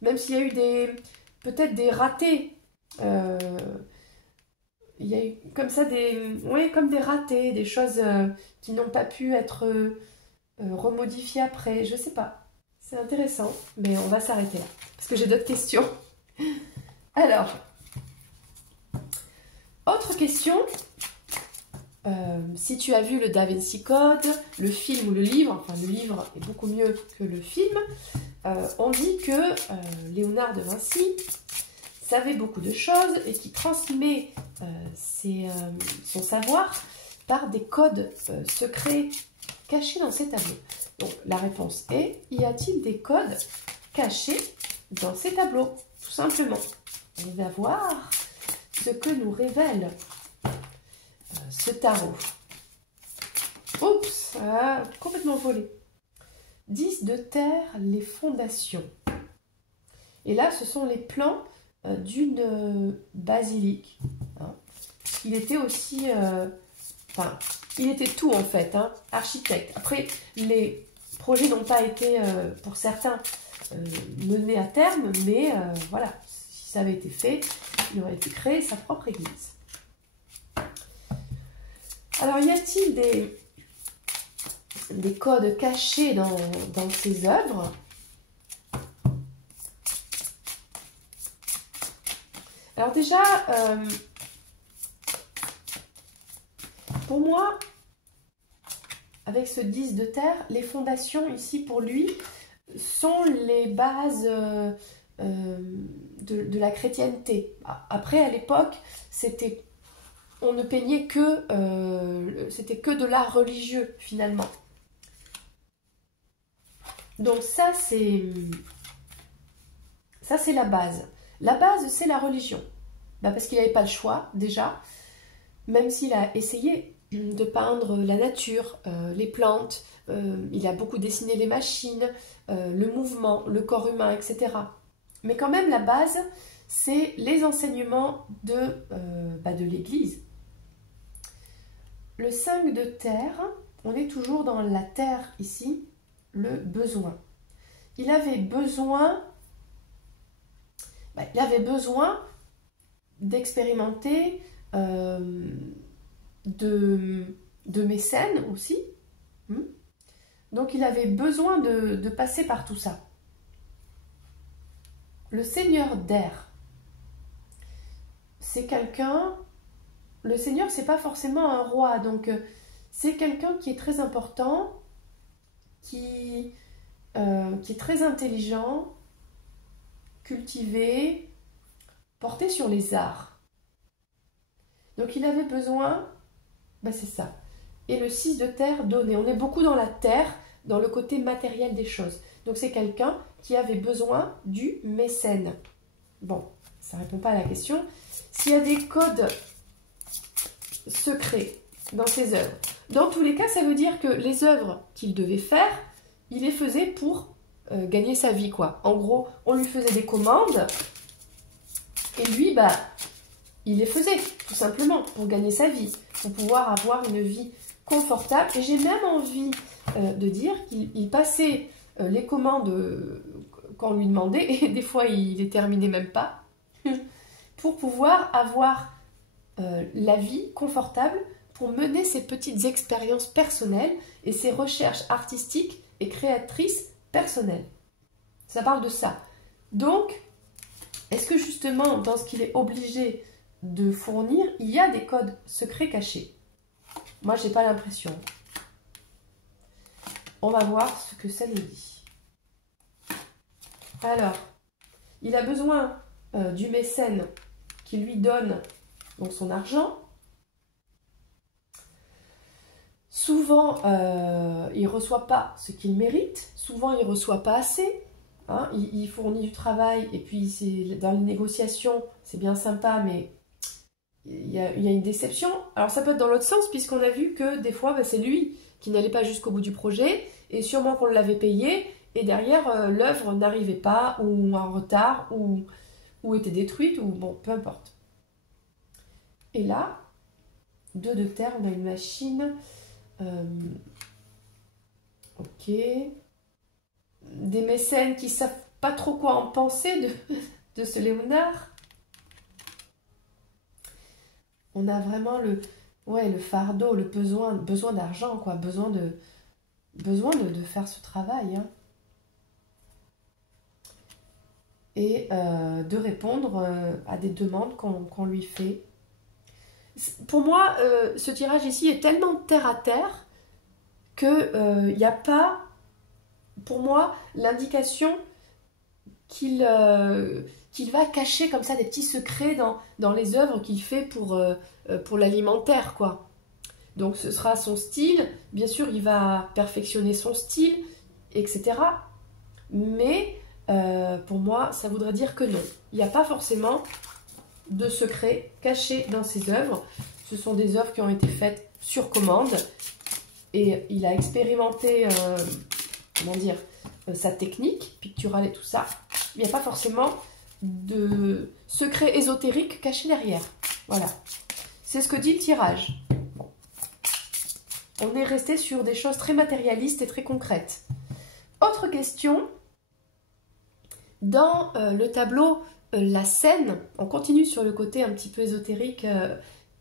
Même s'il y a eu peut-être des ratés, il y a eu comme ça comme des ratés, des choses qui n'ont pas pu être remodifiées après, je sais pas. C'est intéressant, mais on va s'arrêter là, parce que j'ai d'autres questions. Alors, autre question, si tu as vu le Da Vinci Code, le film ou le livre, enfin le livre est beaucoup mieux que le film, on dit que Léonard de Vinci savait beaucoup de choses et qu'il transmet son savoir par des codes secrets cachés dans ses tableaux. Donc la réponse est, y a-t-il des codes cachés dans ces tableaux? Tout simplement. On va voir ce que nous révèle ce tarot. Oups, complètement volé. 10 de terre, les fondations. Et là, ce sont les plans d'une basilique. Hein. Il était aussi... il était tout en fait, hein, architecte. Après, les projets n'ont pas été, pour certains, menés à terme, mais voilà, si ça avait été fait, il aurait pu créer sa propre église. Alors, y a-t-il des codes cachés dans ces œuvres? Alors déjà, pour moi, avec ce 10 de terre, les fondations ici pour lui sont les bases de la chrétienté. Après, à l'époque, on ne peignait que, c'était que de l'art religieux finalement. Donc ça c'est la base. La base, c'est la religion. Parce qu'il n'avait pas le choix déjà, même s'il a essayé de peindre la nature, les plantes, il a beaucoup dessiné les machines, le mouvement, le corps humain, etc. Mais quand même, la base, c'est les enseignements de l'Église. Le 5 de terre, on est toujours dans la terre ici, le besoin. Il avait besoin d'expérimenter de mécènes aussi. Donc il avait besoin de passer par tout ça. Le seigneur d'air, c'est quelqu'un... Le seigneur, c'est pas forcément un roi, donc c'est quelqu'un qui est très important, qui est très intelligent, cultivé, porté sur les arts. Donc il avait besoin, c'est ça. Et le 6 de terre, donner. On est beaucoup dans la terre, dans le côté matériel des choses. Donc c'est quelqu'un qui avait besoin du mécène. Bon, ça ne répond pas à la question. S'il y a des codes secrets dans ses œuvres, dans tous les cas, ça veut dire que les œuvres qu'il devait faire, il les faisait pour gagner sa vie, quoi. En gros, on lui faisait des commandes et lui, il les faisait, tout simplement, pour gagner sa vie, pour pouvoir avoir une vie confortable. Et j'ai même envie de dire qu'il passait les commandes qu'on lui demandait, et des fois, il les terminait même pas, pour pouvoir avoir la vie confortable, pour mener ses petites expériences personnelles et ses recherches artistiques et créatrices personnelles. Ça parle de ça. Donc, est-ce que justement, dans ce qu'il est obligé de fournir, il y a des codes secrets cachés? Moi, j'ai pas l'impression. On va voir ce que ça nous dit. Alors, il a besoin du mécène qui lui donne donc son argent. Souvent, il ne reçoit pas ce qu'il mérite. Souvent, il ne reçoit pas assez. Hein, il fournit du travail et puis dans les négociations, c'est bien sympa, mais il y a une déception. Alors, ça peut être dans l'autre sens, puisqu'on a vu que des fois, c'est lui qui n'allait pas jusqu'au bout du projet, et sûrement qu'on l'avait payé, et derrière, l'œuvre n'arrivait pas, ou en retard, ou était détruite, ou bon, peu importe. Et là, 2 de terre, on a une machine. Ok. Des mécènes qui ne savent pas trop quoi en penser de ce Léonard. On a vraiment le fardeau, le besoin d'argent, quoi, besoin de faire ce travail. Hein. Et de répondre à des demandes qu'on lui fait. Pour moi, ce tirage ici est tellement terre à terre qu'il n'y a pas, pour moi, l'indication qu'il va cacher comme ça des petits secrets dans les œuvres qu'il fait pour l'alimentaire, quoi. Donc ce sera son style, bien sûr il va perfectionner son style, etc. Mais pour moi, ça voudrait dire que non. Il n'y a pas forcément de secrets cachés dans ses œuvres. Ce sont des œuvres qui ont été faites sur commande et il a expérimenté sa technique picturale et tout ça. Il n'y a pas forcément de secrets ésotériques cachés derrière. Voilà. C'est ce que dit le tirage. Bon. On est resté sur des choses très matérialistes et très concrètes. Autre question. Dans le tableau La scène, on continue sur le côté un petit peu ésotérique,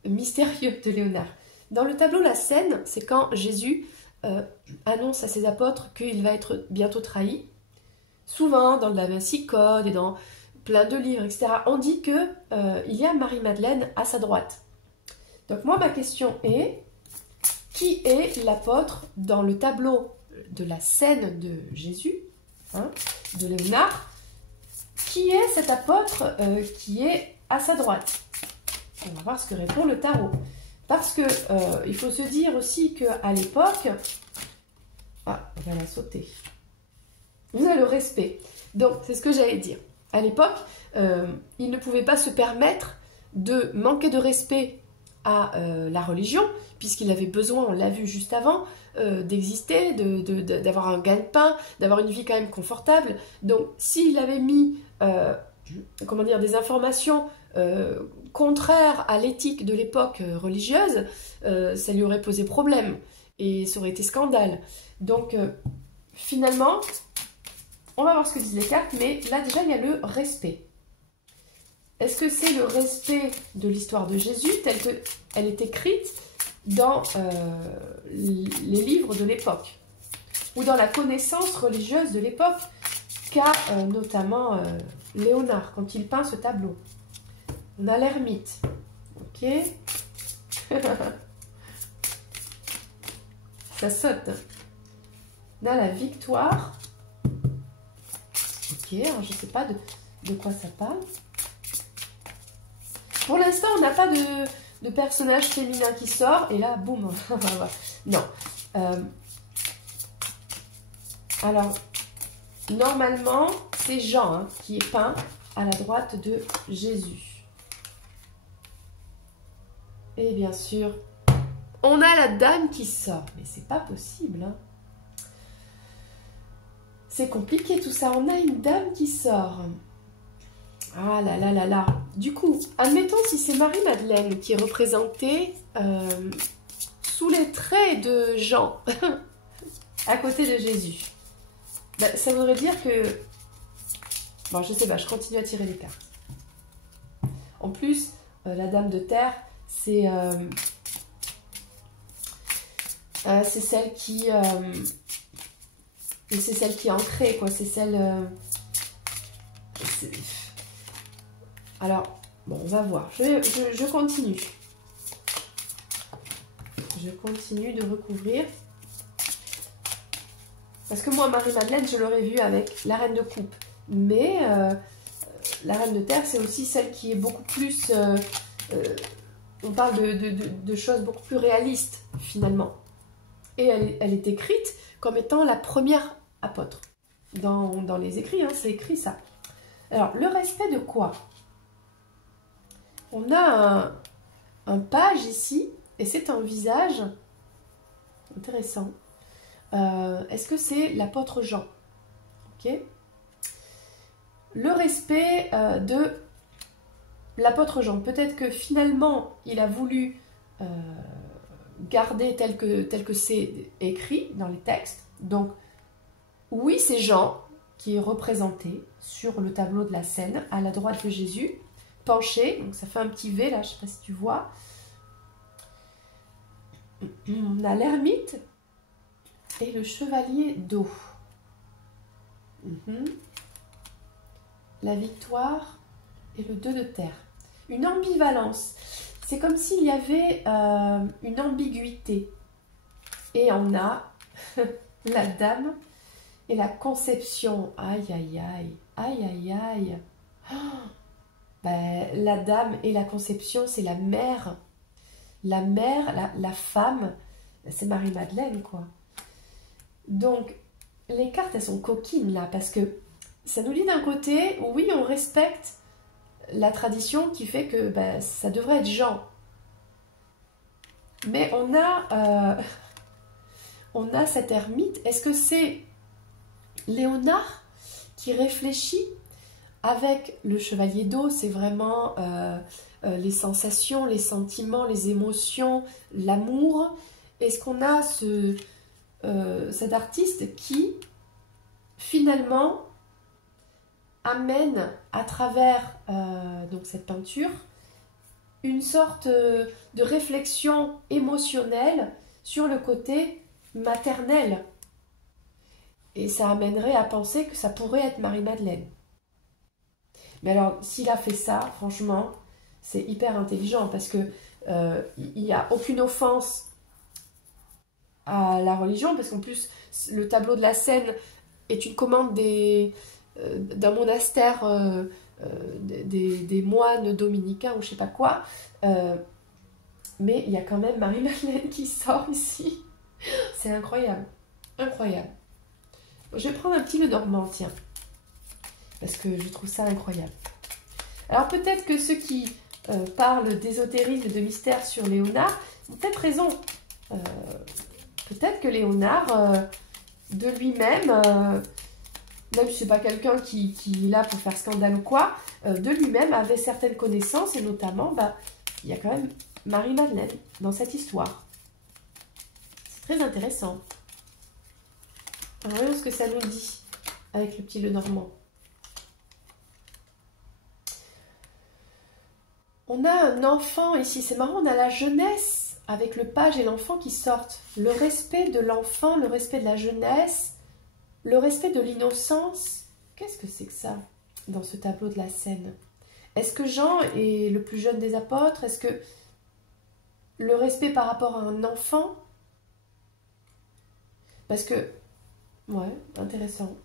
mystérieux de Léonard. Dans le tableau La scène, c'est quand Jésus annonce à ses apôtres qu'il va être bientôt trahi. Souvent, dans le Da Vinci Code et dans plein de livres, etc., on dit qu'il y a Marie-Madeleine à sa droite. Donc moi, ma question est, qui est l'apôtre dans le tableau de la scène de Jésus, hein, de Léonard? Qui est cet apôtre qui est à sa droite? On va voir ce que répond le tarot. Parce que il faut se dire aussi qu'à l'époque... Ah, on va la sauter. Vous avez le respect. Donc, c'est ce que j'allais dire. À l'époque, il ne pouvait pas se permettre de manquer de respect à la religion, puisqu'il avait besoin, on l'a vu juste avant, d'exister, d'avoir un gagne-pain, d'avoir une vie quand même confortable. Donc s'il avait mis comment dire, des informations contraires à l'éthique de l'époque religieuse, ça lui aurait posé problème et ça aurait été scandale. Donc finalement, on va voir ce que disent les cartes, mais là déjà il y a le respect. Est-ce que c'est le respect de l'histoire de Jésus telle qu'elle est écrite dans les livres de l'époque ou dans la connaissance religieuse de l'époque qu'a notamment Léonard quand il peint ce tableau? On a l'ermite, ok. Ça saute. On a la victoire, ok. Alors je ne sais pas de quoi ça parle. Pour l'instant, on n'a pas de personnage féminin qui sort. Et là, boum. Non. Alors, normalement, c'est Jean hein, qui est peint à la droite de Jésus. Et bien sûr, on a la dame qui sort. Mais c'est pas possible. Hein. C'est compliqué tout ça. On a une dame qui sort. Ah là là là là. Du coup, admettons si c'est Marie-Madeleine qui est représentée sous les traits de Jean, à côté de Jésus. Ben, ça voudrait dire que... Bon, je sais pas, je continue à tirer les cartes. En plus, la Dame de Terre, c'est celle qui... c'est celle qui est ancrée, quoi. C'est celle... Alors, bon, on va voir. Je continue. Je continue de recouvrir. Parce que moi, Marie-Madeleine, je l'aurais vue avec la Reine de Coupe. Mais la Reine de Terre, c'est aussi celle qui est beaucoup plus... on parle de choses beaucoup plus réalistes, finalement. Et elle est écrite comme étant la première apôtre. Dans les écrits, hein, c'est écrit ça. Alors, le respect de quoi? On a un page ici, et c'est un visage intéressant. Est-ce que c'est l'apôtre Jean? Ok. Le respect de l'apôtre Jean. Peut-être que finalement, il a voulu garder tel que c'est écrit dans les textes. Donc, oui, c'est Jean qui est représenté sur le tableau de la scène, à la droite de Jésus, penché, donc ça fait un petit V là, je ne sais pas si tu vois. On a l'ermite et le chevalier d'eau. La victoire et le 2 de terre. Une ambivalence. C'est comme s'il y avait une ambiguïté. Et on a la dame et la conception. Aïe, aïe, aïe. Aïe, aïe, aïe. Oh, ben, la dame et la conception, c'est la mère. La mère, la femme, c'est Marie-Madeleine, quoi. Donc, les cartes, elles sont coquines, là, parce que ça nous dit d'un côté, oui, on respecte la tradition qui fait que ben, ça devrait être Jean. Mais on a cette ermite. Est-ce que c'est Léonard qui réfléchit avec le chevalier d'eau? C'est vraiment les sensations, les sentiments, les émotions, l'amour. Est-ce qu'on a cet artiste qui, finalement, amène à travers donc cette peinture une sorte de réflexion émotionnelle sur le côté maternel. Et ça amènerait à penser que ça pourrait être Marie-Madeleine. Mais alors, s'il a fait ça, franchement, c'est hyper intelligent parce que il n'y a aucune offense à la religion, parce qu'en plus, le tableau de la scène est une commande d'un monastère des moines dominicains ou je sais pas quoi. Mais il y a quand même Marie-Madeleine qui sort ici. C'est incroyable. Incroyable. Je vais prendre un petit Lenormand, tiens. Parce que je trouve ça incroyable. Alors peut-être que ceux qui parle d'ésotérisme et de mystère sur Léonard, ils ont peut-être raison. Peut-être que Léonard, de lui-même, même si ce n'est pas quelqu'un qui est là pour faire scandale ou quoi, de lui-même avait certaines connaissances, et notamment, il y a quand même Marie-Madeleine dans cette histoire. C'est très intéressant. Alors, voyons ce que ça nous dit avec le petit Lenormand. On a un enfant ici, c'est marrant, on a la jeunesse avec le page et l'enfant qui sortent. Le respect de l'enfant, le respect de la jeunesse, le respect de l'innocence. Qu'est-ce que c'est que ça dans ce tableau de la scène? Est-ce que Jean est le plus jeune des apôtres? Est-ce que le respect par rapport à un enfant? Parce que, ouais, intéressant.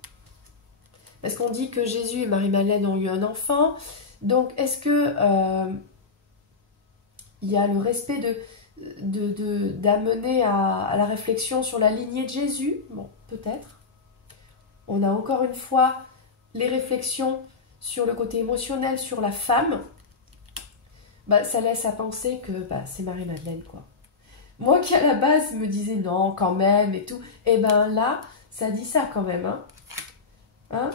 Parce qu'on dit que Jésus et Marie-Madeleine ont eu un enfant. Donc, est-ce que il y a le respect d'amener à la réflexion sur la lignée de Jésus? Bon, peut-être. On a encore une fois les réflexions sur le côté émotionnel, sur la femme. Ça laisse à penser que c'est Marie-Madeleine, quoi. Moi qui à la base me disais non, quand même, et tout, et là, ça dit ça quand même, hein.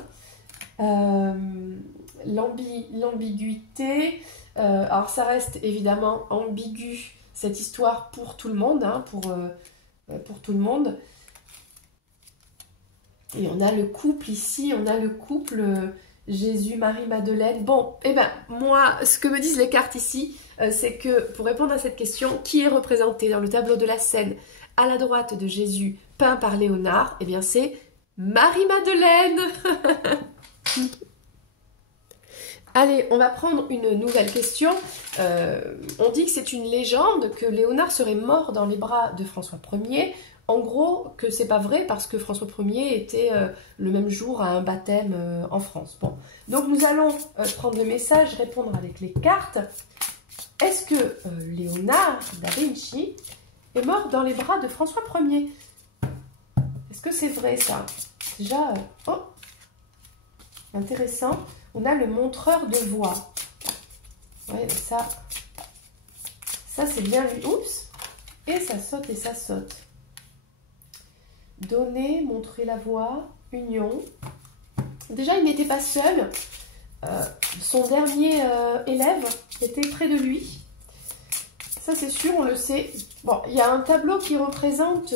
L'ambiguïté, alors ça reste évidemment ambigu, cette histoire pour tout le monde, hein, pour tout le monde. Et on a le couple ici, on a le couple Jésus, Marie, Madeleine. Bon, moi, ce que me disent les cartes ici, c'est que pour répondre à cette question, qui est représenté dans le tableau de la scène à la droite de Jésus, peint par Léonard? Eh bien, c'est Marie-Madeleine. Allez, on va prendre une nouvelle question. On dit que c'est une légende que Léonard serait mort dans les bras de François Ier. En gros, que c'est pas vrai parce que François Ier était le même jour à un baptême en France. Bon, donc nous allons prendre le message, répondre avec les cartes. Est-ce que Léonard da Vinci est mort dans les bras de François Ier? Est-ce que c'est vrai ça? Déjà, intéressant. On a le montreur de voix. Ouais, ça c'est bien lui. Oups. Et ça saute et ça saute. Donner, montrer la voie, union. Déjà, il n'était pas seul. Son dernier élève était près de lui. Ça, c'est sûr, on le sait. Bon, il y a un tableau qui représente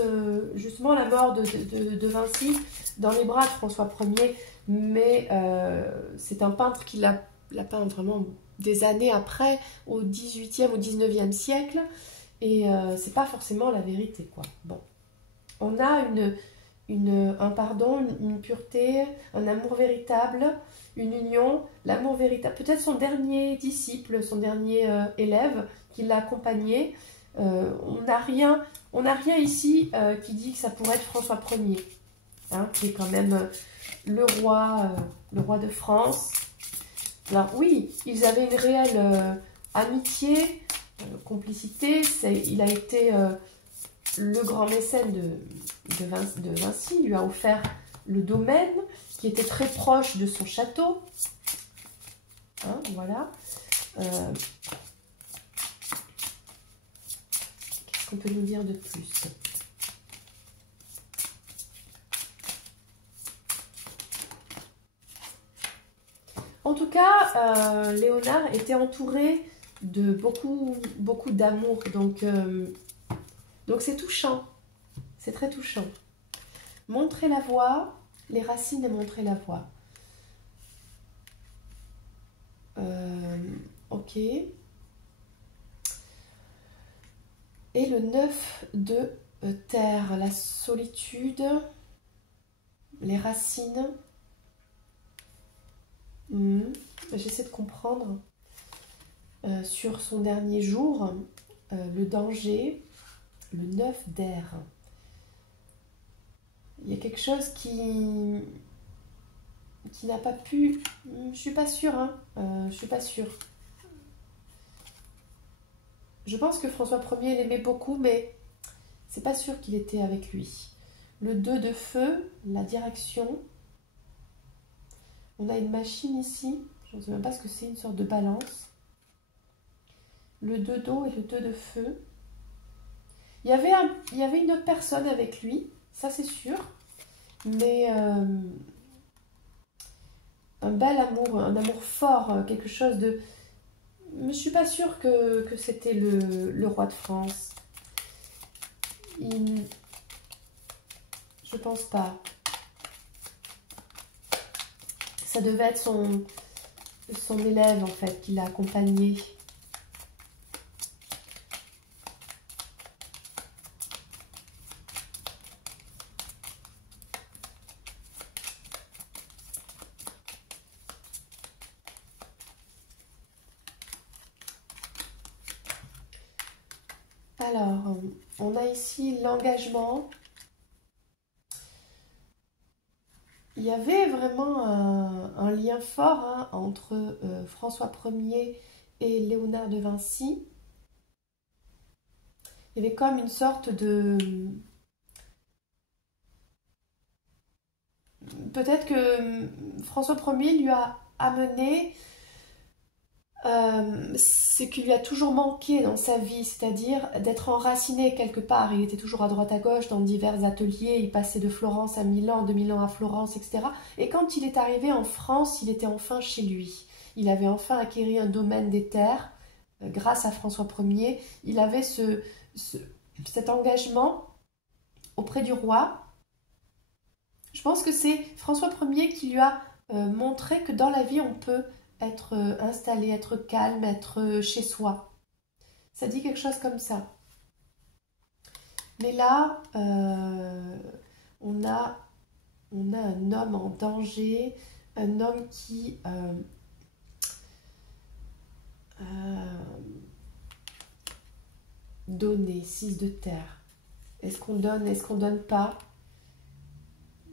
justement la mort de Vinci dans les bras de François Ier, mais c'est un peintre qui l'a peint vraiment des années après, au 18e ou 19e siècle, et c'est pas forcément la vérité, quoi. Bon. On a un pardon, une pureté, un amour véritable, une union, l'amour véritable, peut-être son dernier disciple, son dernier élève qui l'a accompagné. On n'a rien ici qui dit que ça pourrait être François Ier, hein, qui est quand même le roi de France. Alors oui, ils avaient une réelle amitié, complicité. Il a été le grand mécène de Vinci, lui a offert le domaine qui était très proche de son château. Hein, voilà. Qu'est-ce qu'on peut nous dire de plus? En tout cas, Léonard était entouré de beaucoup d'amour, donc c'est touchant, c'est très touchant. Montrer la voie, les racines et montrer la voie. Ok. Et le 9 de terre, la solitude, les racines. J'essaie de comprendre sur son dernier jour, le danger, le 9 d'air. Il y a quelque chose qui n'a pas pu... Je suis pas sûre, hein. Je suis pas sûre. Je pense que François Ier l'aimait beaucoup, mais c'est pas sûr qu'il était avec lui. Le 2 de feu, la direction. On a une machine ici. Je ne sais même pas ce que c'est, une sorte de balance. le 2 d'eau et le 2 de feu. Il y avait une autre personne avec lui, ça c'est sûr. Mais un bel amour, un amour fort, quelque chose de... Mais je suis pas sûre que c'était le roi de France. Je pense pas. Ça devait être son élève en fait qui l'a accompagné. Alors, on a ici l'engagement. Il y avait vraiment un lien fort hein, entre François Ier et Léonard de Vinci. Il y avait comme une sorte de... Peut-être que François Ier lui a amené ce qui lui a toujours manqué dans sa vie, c'est-à-dire d'être enraciné quelque part. Il était toujours à droite à gauche dans divers ateliers, il passait de Florence à Milan, de Milan à Florence, etc. Et quand il est arrivé en France, il était enfin chez lui. Il avait enfin acquis un domaine des terres grâce à François Ier. Il avait cet engagement auprès du roi. Je pense que c'est François Ier qui lui a montré que dans la vie, on peut être installé, être calme, être chez soi. Ça dit quelque chose comme ça. Mais là, on a un homme en danger, un homme qui donner, 6 de terre. Est-ce qu'on donne pas?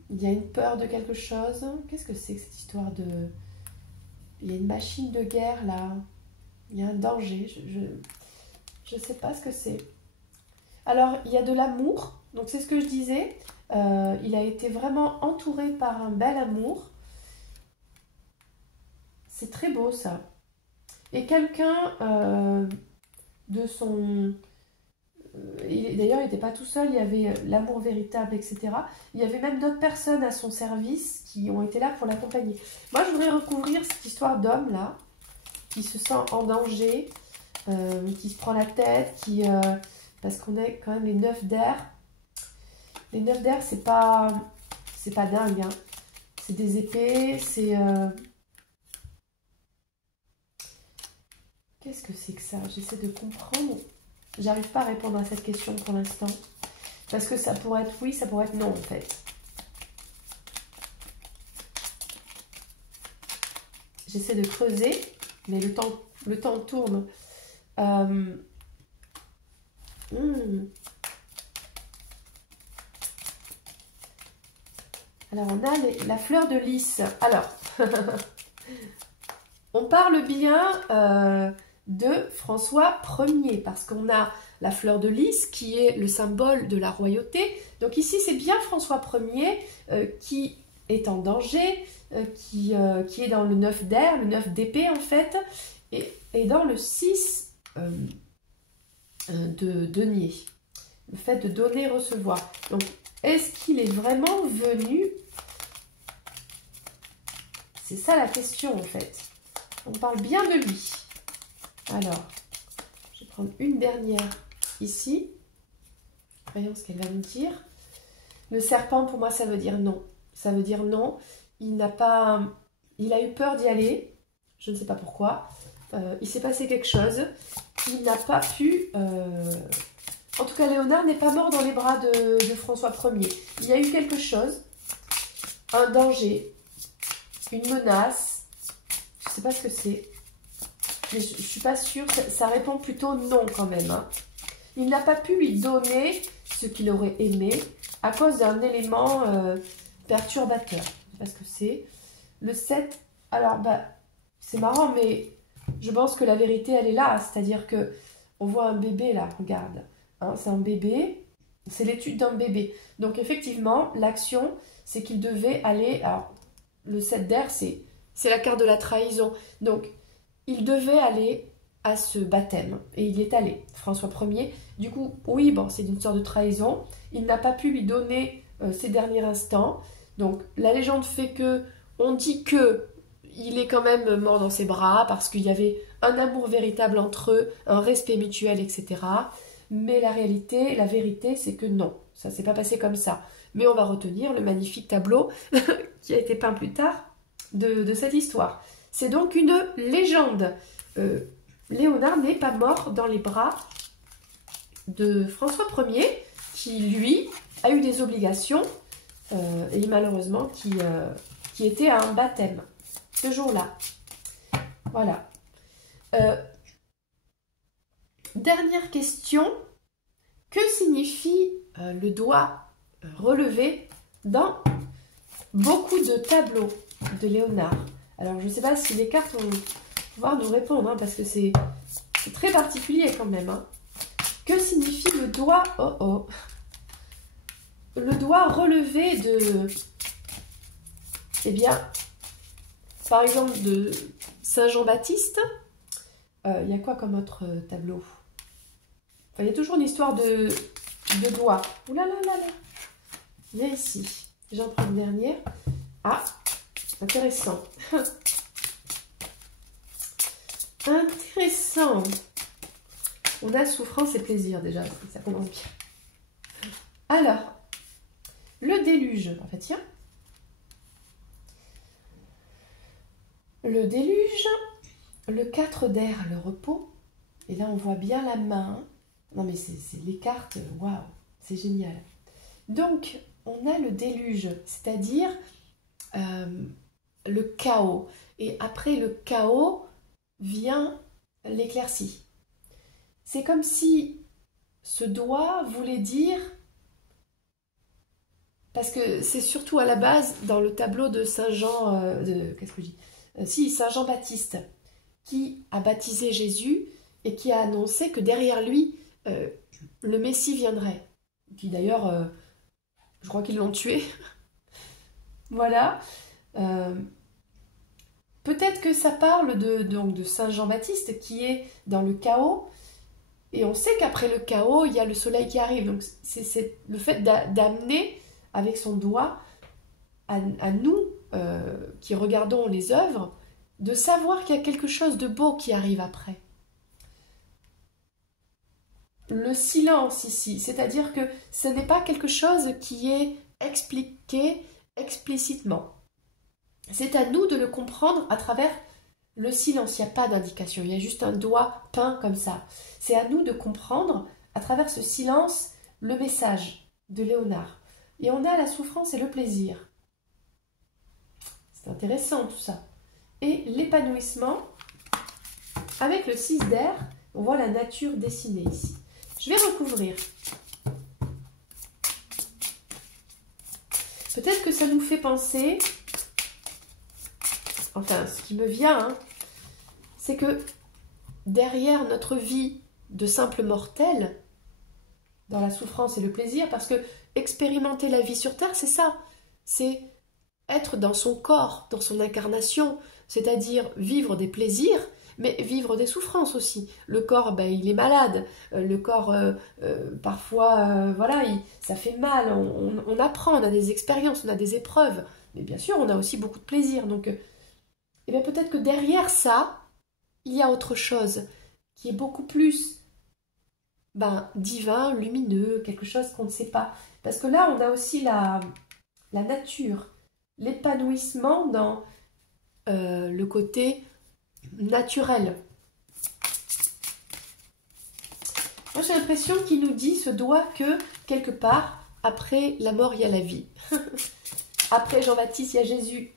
Il y a une peur de quelque chose. Qu'est-ce que c'est que cette histoire de... Il y a une machine de guerre là. Il y a un danger. Je sais pas ce que c'est. Alors, il y a de l'amour. Donc, c'est ce que je disais. Il a été vraiment entouré par un bel amour. C'est très beau ça. Et quelqu'un de son... D'ailleurs, il n'était pas tout seul, il y avait l'amour véritable, etc. Il y avait même d'autres personnes à son service qui ont été là pour l'accompagner. Moi, je voudrais recouvrir cette histoire d'homme là, qui se sent en danger, qui se prend la tête, parce qu'on est quand même les 9 d'air. Les 9 d'air, c'est pas dingue, hein. C'est des épées, c'est... Qu'est-ce que c'est que ça? J'essaie de comprendre. J'arrive pas à répondre à cette question pour l'instant. Parce que ça pourrait être oui, ça pourrait être non en fait. J'essaie de creuser, mais le temps tourne. Alors on a la fleur de lys. Alors, on parle bien de François Ier, parce qu'on a la fleur de lys qui est le symbole de la royauté. Donc ici, c'est bien François Ier qui est en danger, qui est dans le 9 d'air, le 9 d'épée en fait, et dans le 6 de denier. Le fait de donner, recevoir. Donc, est-ce qu'il est vraiment venu? C'est ça la question en fait. On parle bien de lui. Alors, je vais prendre une dernière ici. Voyons ce qu'elle va nous dire. Le serpent, pour moi, ça veut dire non. Ça veut dire non. Il a eu peur d'y aller. Je ne sais pas pourquoi. Il s'est passé quelque chose. Il n'a pas pu... En tout cas, Léonard n'est pas mort dans les bras de François Ier. Il y a eu quelque chose. Un danger. Une menace. Je ne sais pas ce que c'est. Mais je ne suis pas sûre, ça répond plutôt non quand même. Hein. Il n'a pas pu lui donner ce qu'il aurait aimé à cause d'un élément perturbateur. Je ne sais pas ce que c'est. Le 7, alors bah, c'est marrant, mais je pense que la vérité, elle est là. C'est-à-dire que on voit un bébé là, regarde. Hein, c'est un bébé, c'est l'étude d'un bébé. Donc effectivement, l'action, c'est qu'il devait aller... Alors, le 7 d'air, c'est la carte de la trahison. Donc, il devait aller à ce baptême. Et il y est allé, François Ier. Du coup, oui, bon, c'est une sorte de trahison. Il n'a pas pu lui donner ses derniers instants. Donc, la légende fait que, on dit que il est quand même mort dans ses bras parce qu'il y avait un amour véritable entre eux, un respect mutuel, etc. Mais la réalité, la vérité, c'est que non, ça s'est pas passé comme ça. Mais on va retenir le magnifique tableau qui a été peint plus tard de cette histoire. C'est donc une légende. Léonard n'est pas mort dans les bras de François Ier, qui lui a eu des obligations et malheureusement qui était à un baptême ce jour-là. Voilà. Dernière question. Que signifie le doigt relevé dans beaucoup de tableaux de Léonard? Alors, je ne sais pas si les cartes vont pouvoir nous répondre, hein, parce que c'est très particulier quand même. Hein. Que signifie le doigt... Oh oh. Le doigt relevé de... Eh bien, par exemple, de Saint Jean-Baptiste. Il y a quoi comme autre tableau? Enfin, il y a toujours une histoire de doigts. Ouh là là là là. Viens ici. J'en prends une dernière. Ah, intéressant. Intéressant. On a souffrance et plaisir déjà. Ça commence bien. Alors, le déluge. En fait, tiens. Le déluge, le 4 d'air, le repos. Et là, on voit bien la main. Non, mais c'est les cartes. Waouh, c'est génial. Donc, on a le déluge, c'est-à-dire le chaos. Et après le chaos vient l'éclaircie. C'est comme si ce doigt voulait dire, parce que c'est surtout à la base dans le tableau de Saint Jean, qu'est-ce que je dis si, Saint Jean-Baptiste, qui a baptisé Jésus et qui a annoncé que derrière lui, le Messie viendrait. Qui d'ailleurs, je crois qu'ils l'ont tué. Voilà. Peut-être que ça parle de Saint Jean-Baptiste qui est dans le chaos. Et on sait qu'après le chaos, il y a le soleil qui arrive. Donc c'est le fait d'amener avec son doigt à nous, qui regardons les œuvres, de savoir qu'il y a quelque chose de beau qui arrive après. Le silence ici, c'est-à-dire que ce n'est pas quelque chose qui est expliqué explicitement. C'est à nous de le comprendre à travers le silence. Il n'y a pas d'indication, il y a juste un doigt peint comme ça. C'est à nous de comprendre à travers ce silence le message de Léonard. Et on a la souffrance et le plaisir. C'est intéressant tout ça. Et l'épanouissement, avec le 6 d'air, on voit la nature dessinée ici. Je vais recouvrir. Peut-être que ça nous fait penser, enfin ce qui me vient, hein, c'est que derrière notre vie de simple mortel, dans la souffrance et le plaisir, parce que expérimenter la vie sur Terre, c'est ça, c'est être dans son corps, dans son incarnation, c'est-à-dire vivre des plaisirs, mais vivre des souffrances aussi. Le corps, ben, il est malade, le corps, parfois, voilà, ça fait mal, on apprend, on a des expériences, on a des épreuves, mais bien sûr, on a aussi beaucoup de plaisir. Donc, eh bien, peut-être que derrière ça, il y a autre chose qui est beaucoup plus divin, lumineux, quelque chose qu'on ne sait pas. Parce que là, on a aussi la nature, l'épanouissement dans le côté naturel. Moi, j'ai l'impression qu'il nous dit, ce doigt, que quelque part, après la mort, il y a la vie. Après Jean-Baptiste, il y a Jésus.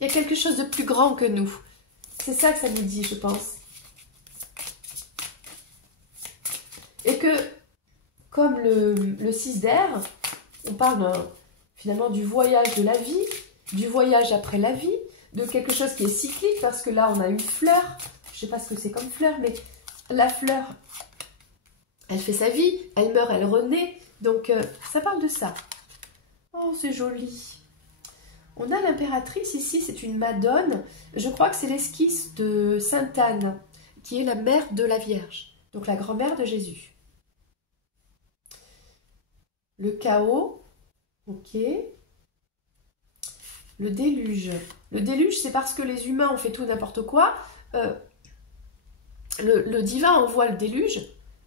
Il y a quelque chose de plus grand que nous. C'est ça que ça nous dit, je pense. Et que, comme le 6 d'air, on parle finalement du voyage de la vie, du voyage après la vie, de quelque chose qui est cyclique, parce que là, on a une fleur. Je ne sais pas ce que c'est comme fleur, mais la fleur, elle fait sa vie, elle meurt, elle renaît. Donc, ça parle de ça. Oh, c'est joli. On a l'impératrice ici, c'est une Madone. Je crois que c'est l'esquisse de Sainte Anne, qui est la mère de la Vierge, donc la grand-mère de Jésus. Le chaos, ok. Le déluge. Le déluge, c'est parce que les humains ont fait tout n'importe quoi. Le divin envoie le déluge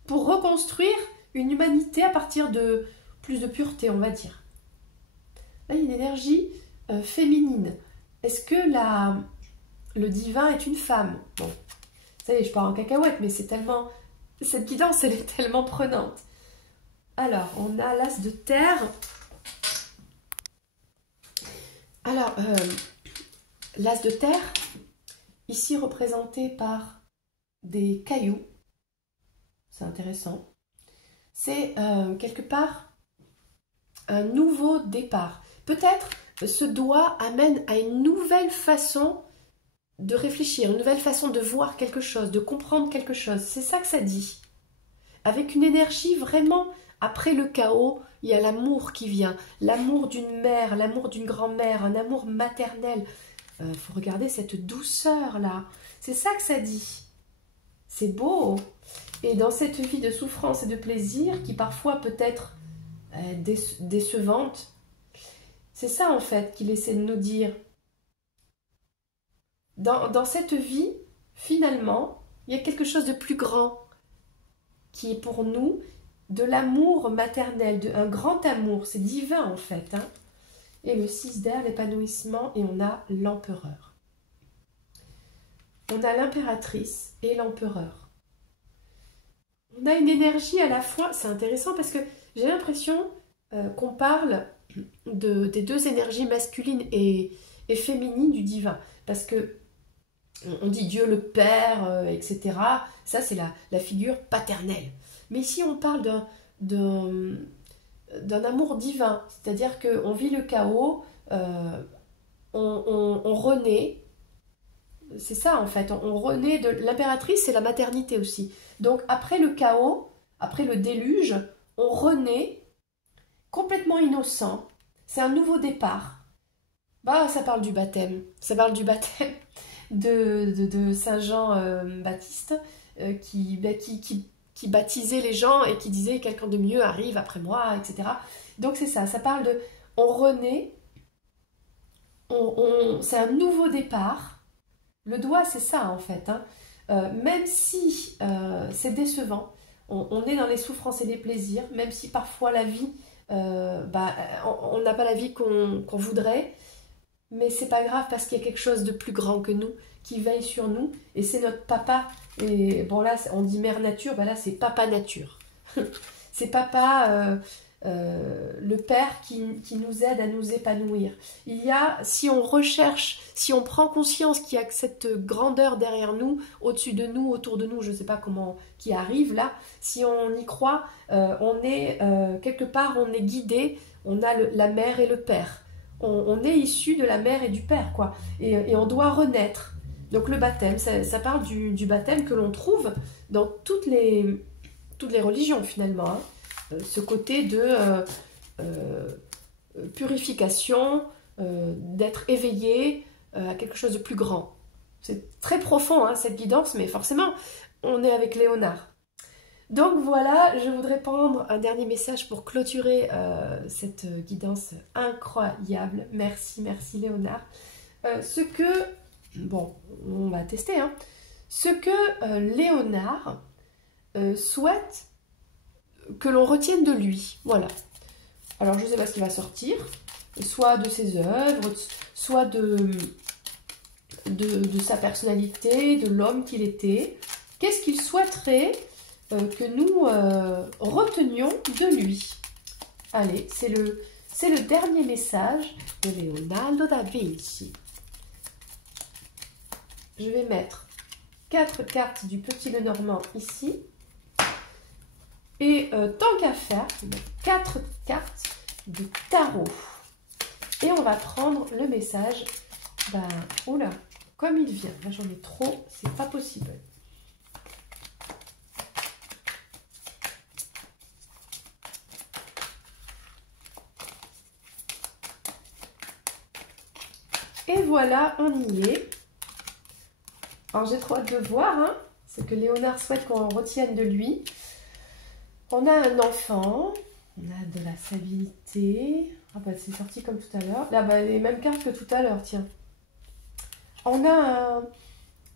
pour reconstruire une humanité à partir de plus de pureté, on va dire. Là, il y a une énergie féminine. Est-ce que le divin est une femme? Bon, ça y est, je pars en cacahuète, mais c'est tellement... Cette guidance, elle est tellement prenante. Alors, on a l'as de terre. Alors, l'as de terre, ici représenté par des cailloux. C'est intéressant. C'est quelque part un nouveau départ. Peut-être ce doigt amène à une nouvelle façon de réfléchir, une nouvelle façon de voir quelque chose, de comprendre quelque chose. C'est ça que ça dit. Avec une énergie vraiment, après le chaos, il y a l'amour qui vient. L'amour d'une mère, l'amour d'une grand-mère, un amour maternel. Faut regarder cette douceur-là. C'est ça que ça dit. C'est beau. Et dans cette vie de souffrance et de plaisir, qui parfois peut être décevante, c'est ça en fait qu'il essaie de nous dire. Dans cette vie, finalement, il y a quelque chose de plus grand qui est pour nous de l'amour maternel, un grand amour. C'est divin en fait. Hein. Et le 6 d'air, l'épanouissement, et on a l'empereur. On a l'impératrice et l'empereur. On a une énergie à la fois, c'est intéressant parce que j'ai l'impression qu'on parle des deux énergies masculines et féminines du divin. Parce que on dit Dieu le Père, etc. Ça, c'est la figure paternelle. Mais ici, on parle d'un amour divin. C'est-à-dire qu'on vit le chaos, on renaît. C'est ça, en fait. On renaît de l'impératrice, c'est la maternité aussi. Donc, après le chaos, après le déluge, on renaît complètement innocent. C'est un nouveau départ. Bah, ça parle du baptême. Ça parle du baptême de Saint Jean Baptiste qui baptisait les gens et qui disait quelqu'un de mieux arrive après moi, etc. Donc c'est ça, ça parle de on renaît, c'est un nouveau départ. Le doigt, c'est ça en fait. Hein. Même si c'est décevant, on est dans les souffrances et les plaisirs, même si parfois la vie, on n'a pas la vie qu'on voudrait, mais c'est pas grave parce qu'il y a quelque chose de plus grand que nous qui veille sur nous et c'est notre papa. Et bon là on dit mère nature, ben là c'est papa nature. C'est papa le père qui nous aide à nous épanouir. Il y a, si on recherche, si on prend conscience qu'il y a cette grandeur derrière nous, au-dessus de nous, autour de nous, je ne sais pas comment, qui arrive là, si on y croit, on est quelque part, on est guidé, on a la mère et le père. On est issu de la mère et du père, quoi. Et on doit renaître. Donc le baptême, ça parle du baptême que l'on trouve dans toutes les religions, finalement. Hein. Ce côté de purification, d'être éveillé à quelque chose de plus grand. C'est très profond, hein, cette guidance, mais forcément, on est avec Léonard. Donc voilà, je voudrais prendre un dernier message pour clôturer cette guidance incroyable. Merci, merci Léonard. Bon, on va tester, hein. Ce que Léonard souhaite que l'on retienne de lui. Voilà. Alors je ne sais pas ce qui va sortir, soit de ses œuvres, soit de sa personnalité, de l'homme qu'il était. Qu'est-ce qu'il souhaiterait que nous retenions de lui? Allez, c'est le dernier message de Leonardo da Vinci. Je vais mettre 4 cartes du Petit Lenormand ici. Et tant qu'à faire, je vais mettre 4 cartes de tarot. Et on va prendre le message, oula, comme il vient. Là j'en ai trop, c'est pas possible. Et voilà, on y est. Alors j'ai trop hâte de voir, hein, ce que Léonard souhaite qu'on retienne de lui. On a un enfant, on a de la stabilité. Ah bah c'est sorti comme tout à l'heure. Là, bah, les mêmes cartes que tout à l'heure, tiens. On a un...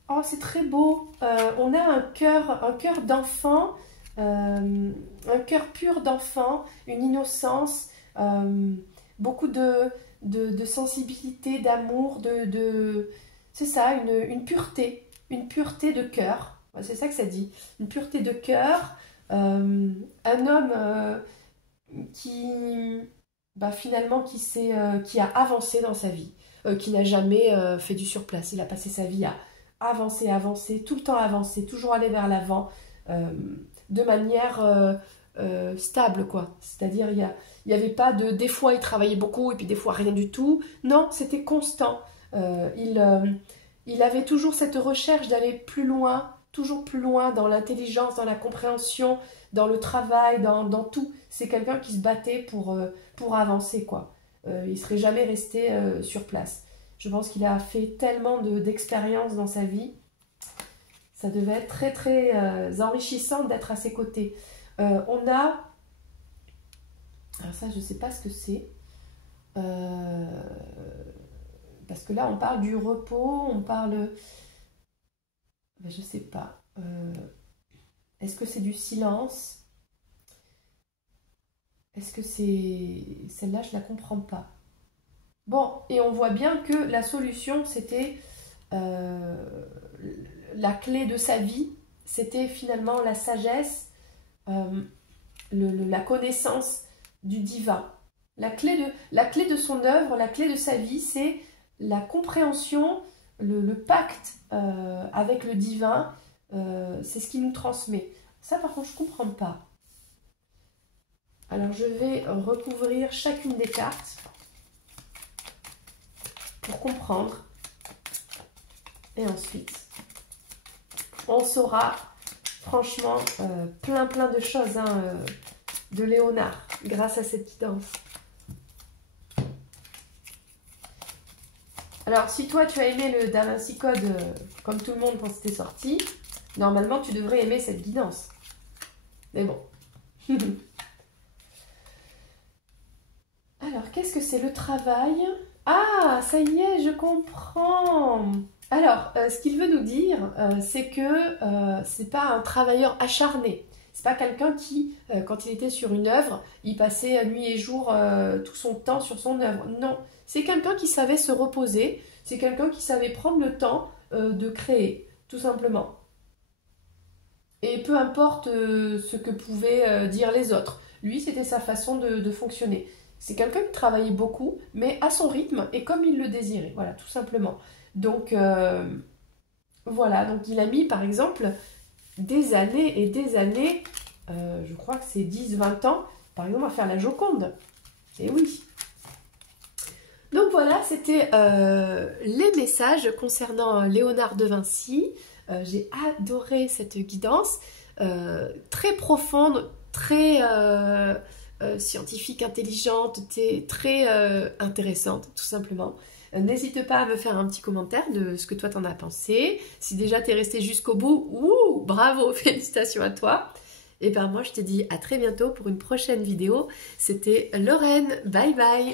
Oh, c'est très beau. On a un cœur d'enfant, un cœur pur d'enfant, une innocence, beaucoup de sensibilité, d'amour, c'est ça, une pureté de cœur. C'est ça que ça dit, une pureté de cœur. Un homme qui, bah, finalement, qui a avancé dans sa vie, qui n'a jamais fait du surplace. Il a passé sa vie à avancer, tout le temps avancer, toujours aller vers l'avant, de manière stable, quoi. C'est-à-dire, il n'y avait pas de... Des fois, il travaillait beaucoup, et puis des fois, rien du tout. Non, c'était constant. Il avait toujours cette recherche d'aller plus loin, toujours plus loin dans l'intelligence, dans la compréhension, dans le travail, dans tout. C'est quelqu'un qui se battait pour avancer, quoi. Il ne serait jamais resté sur place. Je pense qu'il a fait tellement d'expériences dans sa vie. Ça devait être très, très enrichissant d'être à ses côtés. On a... Alors ça, je ne sais pas ce que c'est. Parce que là, on parle du repos, on parle... Ben, je ne sais pas. Est-ce que c'est du silence? Est-ce que c'est... Celle-là, je ne la comprends pas. Bon, et on voit bien que la solution, c'était la clé de sa vie, c'était finalement la sagesse, la connaissance du divin. La clé de son œuvre, la clé de sa vie, c'est la compréhension, le pacte avec le divin, c'est ce qui nous transmet. Ça, par contre, je ne comprends pas. Alors, je vais recouvrir chacune des cartes pour comprendre. Et ensuite, on saura franchement plein de choses de Léonard grâce à cette guidance. Alors, si toi tu as aimé le Da Vinci Code comme tout le monde quand c'était sorti, normalement tu devrais aimer cette guidance. Mais bon. Alors, qu'est-ce que c'est le travail? Ah, ça y est, je comprends. Alors, ce qu'il veut nous dire, c'est que c'est pas un travailleur acharné. C'est pas quelqu'un qui, quand il était sur une œuvre, il passait nuit et jour tout son temps sur son œuvre. Non, c'est quelqu'un qui savait se reposer. C'est quelqu'un qui savait prendre le temps de créer, tout simplement. Et peu importe ce que pouvaient dire les autres. Lui, c'était sa façon de fonctionner. C'est quelqu'un qui travaillait beaucoup, mais à son rythme et comme il le désirait. Voilà, tout simplement. Donc, voilà. Donc, il a mis, par exemple, des années et des années, je crois que c'est 10-20 ans, par exemple, à faire la Joconde. Et oui. Donc, voilà, c'était les messages concernant Léonard de Vinci. J'ai adoré cette guidance, très profonde, très... scientifique, intelligente, très intéressante, tout simplement. N'hésite pas à me faire un petit commentaire de ce que toi t'en as pensé. Si déjà t'es resté jusqu'au bout, bravo, félicitations à toi. Et ben moi je te dis à très bientôt pour une prochaine vidéo. C'était Lorraine, bye bye.